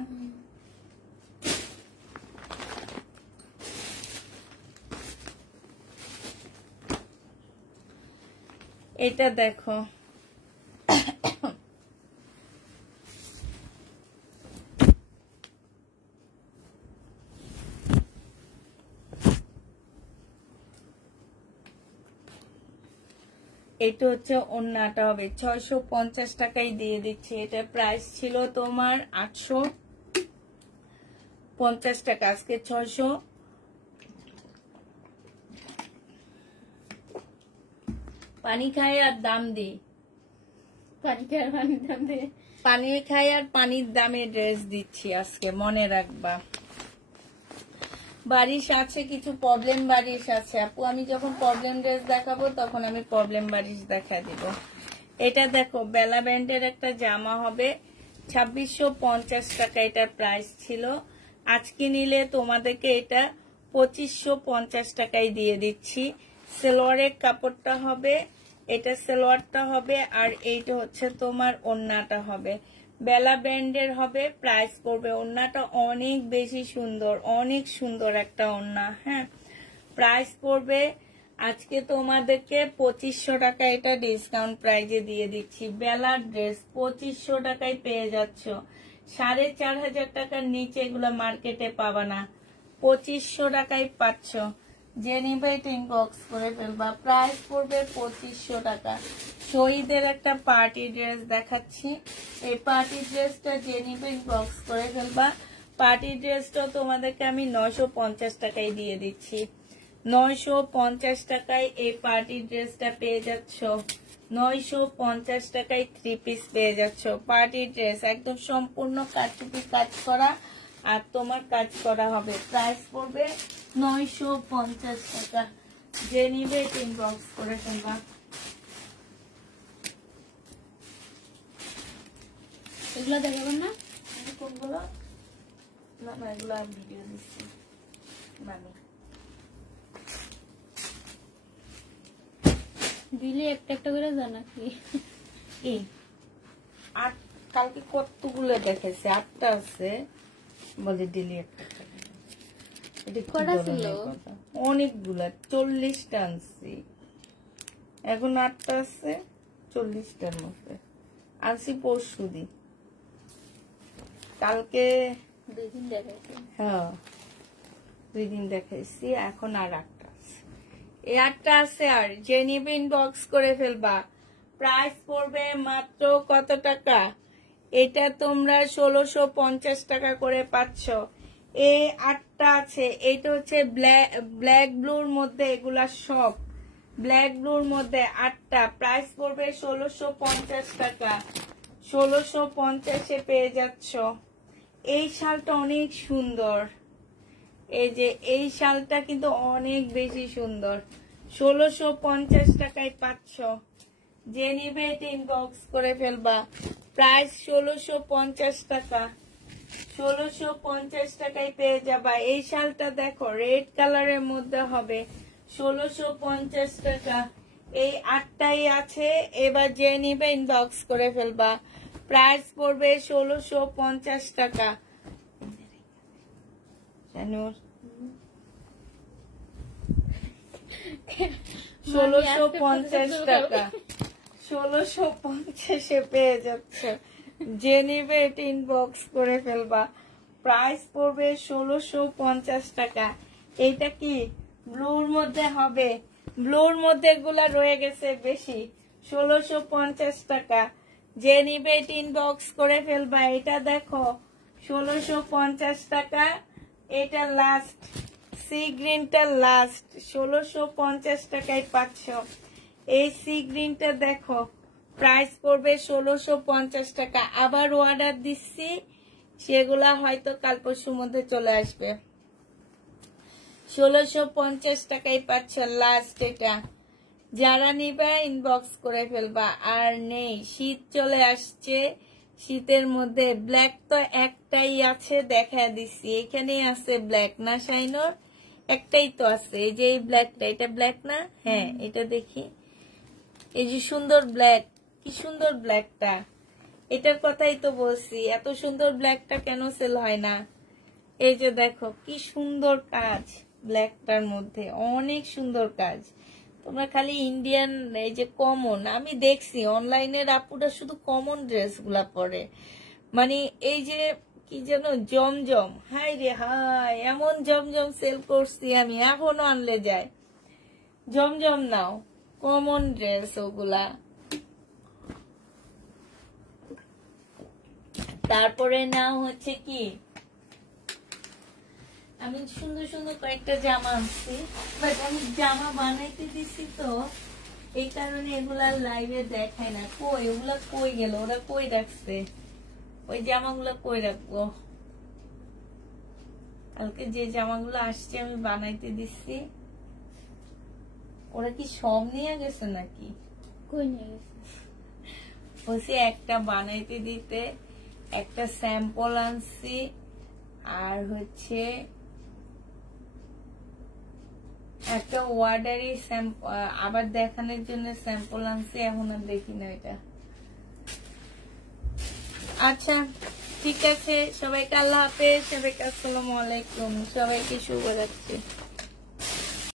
এটা দেখো, এটা হচ্ছে ওড়নাটা হবে, 650 টাকায় দিয়ে দিচ্ছি। এটা প্রাইস ছিল তোমার 850 টাকা, আজকে 600। পানি খাই আর দাম দিই, পানি খাওয়ার পানির দাম দিয়ে পানি খাই আর পানির দামে ড্রেস দিচ্ছি আজকে, মনে রাখবা। বারিশ আছে, কিছু প্রবলেম বারিশ আছে আপু। আমি যখন প্রবলেম ড্রেস দেখাবো তখন আমি প্রবলেম বারিশ দেখা দিব। এটা দেখো, বেলা ব্যান্ডের একটা জামা হবে, 2650 টাকা এটার প্রাইস ছিল। আজকে নিলে তোমাদেরকে এটা 2550 টাকায় দিয়ে দিচ্ছি। সালোয়ারের কাপড়টা হবে, এটা সালোয়ারটা হবে, আর এইটা হচ্ছে তোমার ওড়নাটা হবে, বেলা ব্র্যান্ডের হবে। প্রাইস পড়বে, ওড়নাটা অনেক বেশি সুন্দর, অনেক সুন্দর একটা ওড়না। হ্যাঁ, প্রাইস পড়বে আজকে তোমাদেরকে 2500 টাকা, এটা ডিসকাউন্ট প্রাইজে দিয়ে দিচ্ছি। বেলার ড্রেস 2500 টাকায় পেয়ে যাচ্ছ। 4500 টাকার নিচে এগুলো মার্কেটে পাবা না, 2500 টাকায় পাচ্ছ। যে নিবে এটা ইনবক্স করে ফেলবা। প্রাইস পড়বে 2500 টাকা। শহীদের একটা পার্টি ড্রেস দেখাচ্ছি, এই পার্টি ড্রেসটা যে নিবে ইনবক্স করে ফেলবা। পার্টি ড্রেসটা তোমাদেরকে আমি 950 টাকায় দিয়ে দিচ্ছি। 950 টাকায় এই পার্টি ড্রেসটা পেয়ে যাচ্ছ। 950 টাকায় 3 পিস পেয়ে যাচ্ছ। পার্টি ড্রেস একদম সম্পূর্ণ কাটচুপি কাজ করা আর তোমার কাজ করা হবে। প্রাইস পড়বে 950 টাকা। যে নিবে ইনবক্স করে ফেলবা। এগুলো দেখাবেন না? কোনগুলো? না না, এগুলো ভিডিও দিচ্ছি মামি। দিলে একটা একটা করে জানা কি এই আট, কালকে কতগুলো দেখেছে, 8টা আছে, বলে দিলি একটা। কটা ছিল? অনেকগুলা, 40টা আনছি, এখন 8টা আছে, 40টার মধ্যে আনছি পরশু দিন। কালকে 2 দিন দেখাইছি। হ্যাঁ, 2 দিন দেখাইছি, এখন আর 8টা আছে। এই 8টা আছে, আর যে নিবে ইনবক্স করে ফেলবা। প্রাইস পড়বে মাত্র কত টাকা? এটা তোমরা 1650 টাকা করে পাচ্ছ। এই 8টা আছে, এইটা হচ্ছে ব্ল্যাক ব্লুর মধ্যে, এগুলা সব ব্ল্যাক ব্লুর মধ্যে 8টা। প্রাইস পড়বে 1650 টাকা। 1650-এ পেয়ে যাচ্ছ। এই শালটা অনেক সুন্দর, এই যে এই শালটা কিন্তু অনেক বেশি সুন্দর। 1650 টাকায় পাচ্ছ। যে নিবে এটা ইনবক্স করে ফেলবা। প্রাইস 1650 টাকা। 1650 টাকায় পেয়ে যাবা। এই শালটা দেখো, রেড কালারের মধ্যে হবে, 1650 টাকা। এই 8টাই আছে, এবার যে নিবে ইনবক্স করে ফেলবা। প্রাইস পড়বে 1650 টাকা। 1650 টাকা, 1650 পেয়ে যাচ্ছে। যে নিবে এটা ইনবক্স করে ফেলবা। প্রাইস পড়বে 1650 টাকা। এইটা কি ব্লুর মধ্যে হবে? ব্লুর মধ্যে এগুলা রয়ে গেছে বেশি। 1650 টাকা। যে নিবে এটা ইনবক্স করে ফেলবা। এটা দেখো 1650 টাকা। এটা লাস্ট, সি গ্রিনটা লাস্ট, 1650 টাকায় পাচ্ছ। এই সি গ্রিনটা দেখো প্রাইস পড়বে 1650 টাকা। আবার অর্ডার দিচ্ছি, সেগুলা হয়তো কাল পরশুর মধ্যে চলে আসবে। 1650 টাকায় পাচ্ছ লাস্ট এটা। যারা নিবে ইনবক্স করে ফেলবা। আর নেই, শীত চলে আসছে। শীতের মধ্যে ব্ল্যাক তো একটাই আছে, দেখা দিচ্ছি। এখানেই আছে ব্ল্যাক না শাইনর? একটাই তো আছে, এই যে এই ব্ল্যাকটা। এটা ব্ল্যাক না? হ্যাঁ, এটা দেখি। এই যে সুন্দর ব্ল্যাক, কি সুন্দর ব্ল্যাকটা। এটার কথাই তো বলছি, এত সুন্দর ব্ল্যাকটা কেন সেল হয় না? এই যে দেখো কি সুন্দর কাজ ব্ল্যাকটার মধ্যে, অনেক সুন্দর কাজ। তোমরা খালি ইন্ডিয়ান, এই যে কমন, আমি দেখছি অনলাইনের আপুরা শুধু কমন ড্রেস গুলা পরে। মানে এই যে কি যেন জমজম, হাই রে হাই, এমন জমজম সেল করছি আমি, এখনো আনলে যায়। জমজম নাও, কমন ড্রেস ওগুলা। তারপরে নাও হচ্ছে কি, আমি সুন্দর সুন্দর কয়েকটা জামা আনছি, বাট আমি জামা বানাইতে দিচ্ছি তো এই কারণে এগুলা লাইভে দেখায় না। কই ওগুলা কই গেল? ওরা কই রাখছে? ওই জামাগুলা কই রাখবো? কালকে যে জামাগুলো আসছে আমি বানাইতে দিচ্ছি, ওরা কি সব নিয়ে গেছে নাকি? কই নিয়ে গেছে? বলছি একটা বানাইতে দিতে, একটা স্যাম্পল আনছি, আর হচ্ছে একটা ওয়ার্ডারি আবার দেখানোর জন্য স্যাম্পল আনছি, এখন আর দেখি না এটা। আচ্ছা ঠিক আছে, সবাইকে আল্লাহ হাফেজ, সবাইকে আসসালামু আলাইকুম, সবাইকে শুভরাত্রি।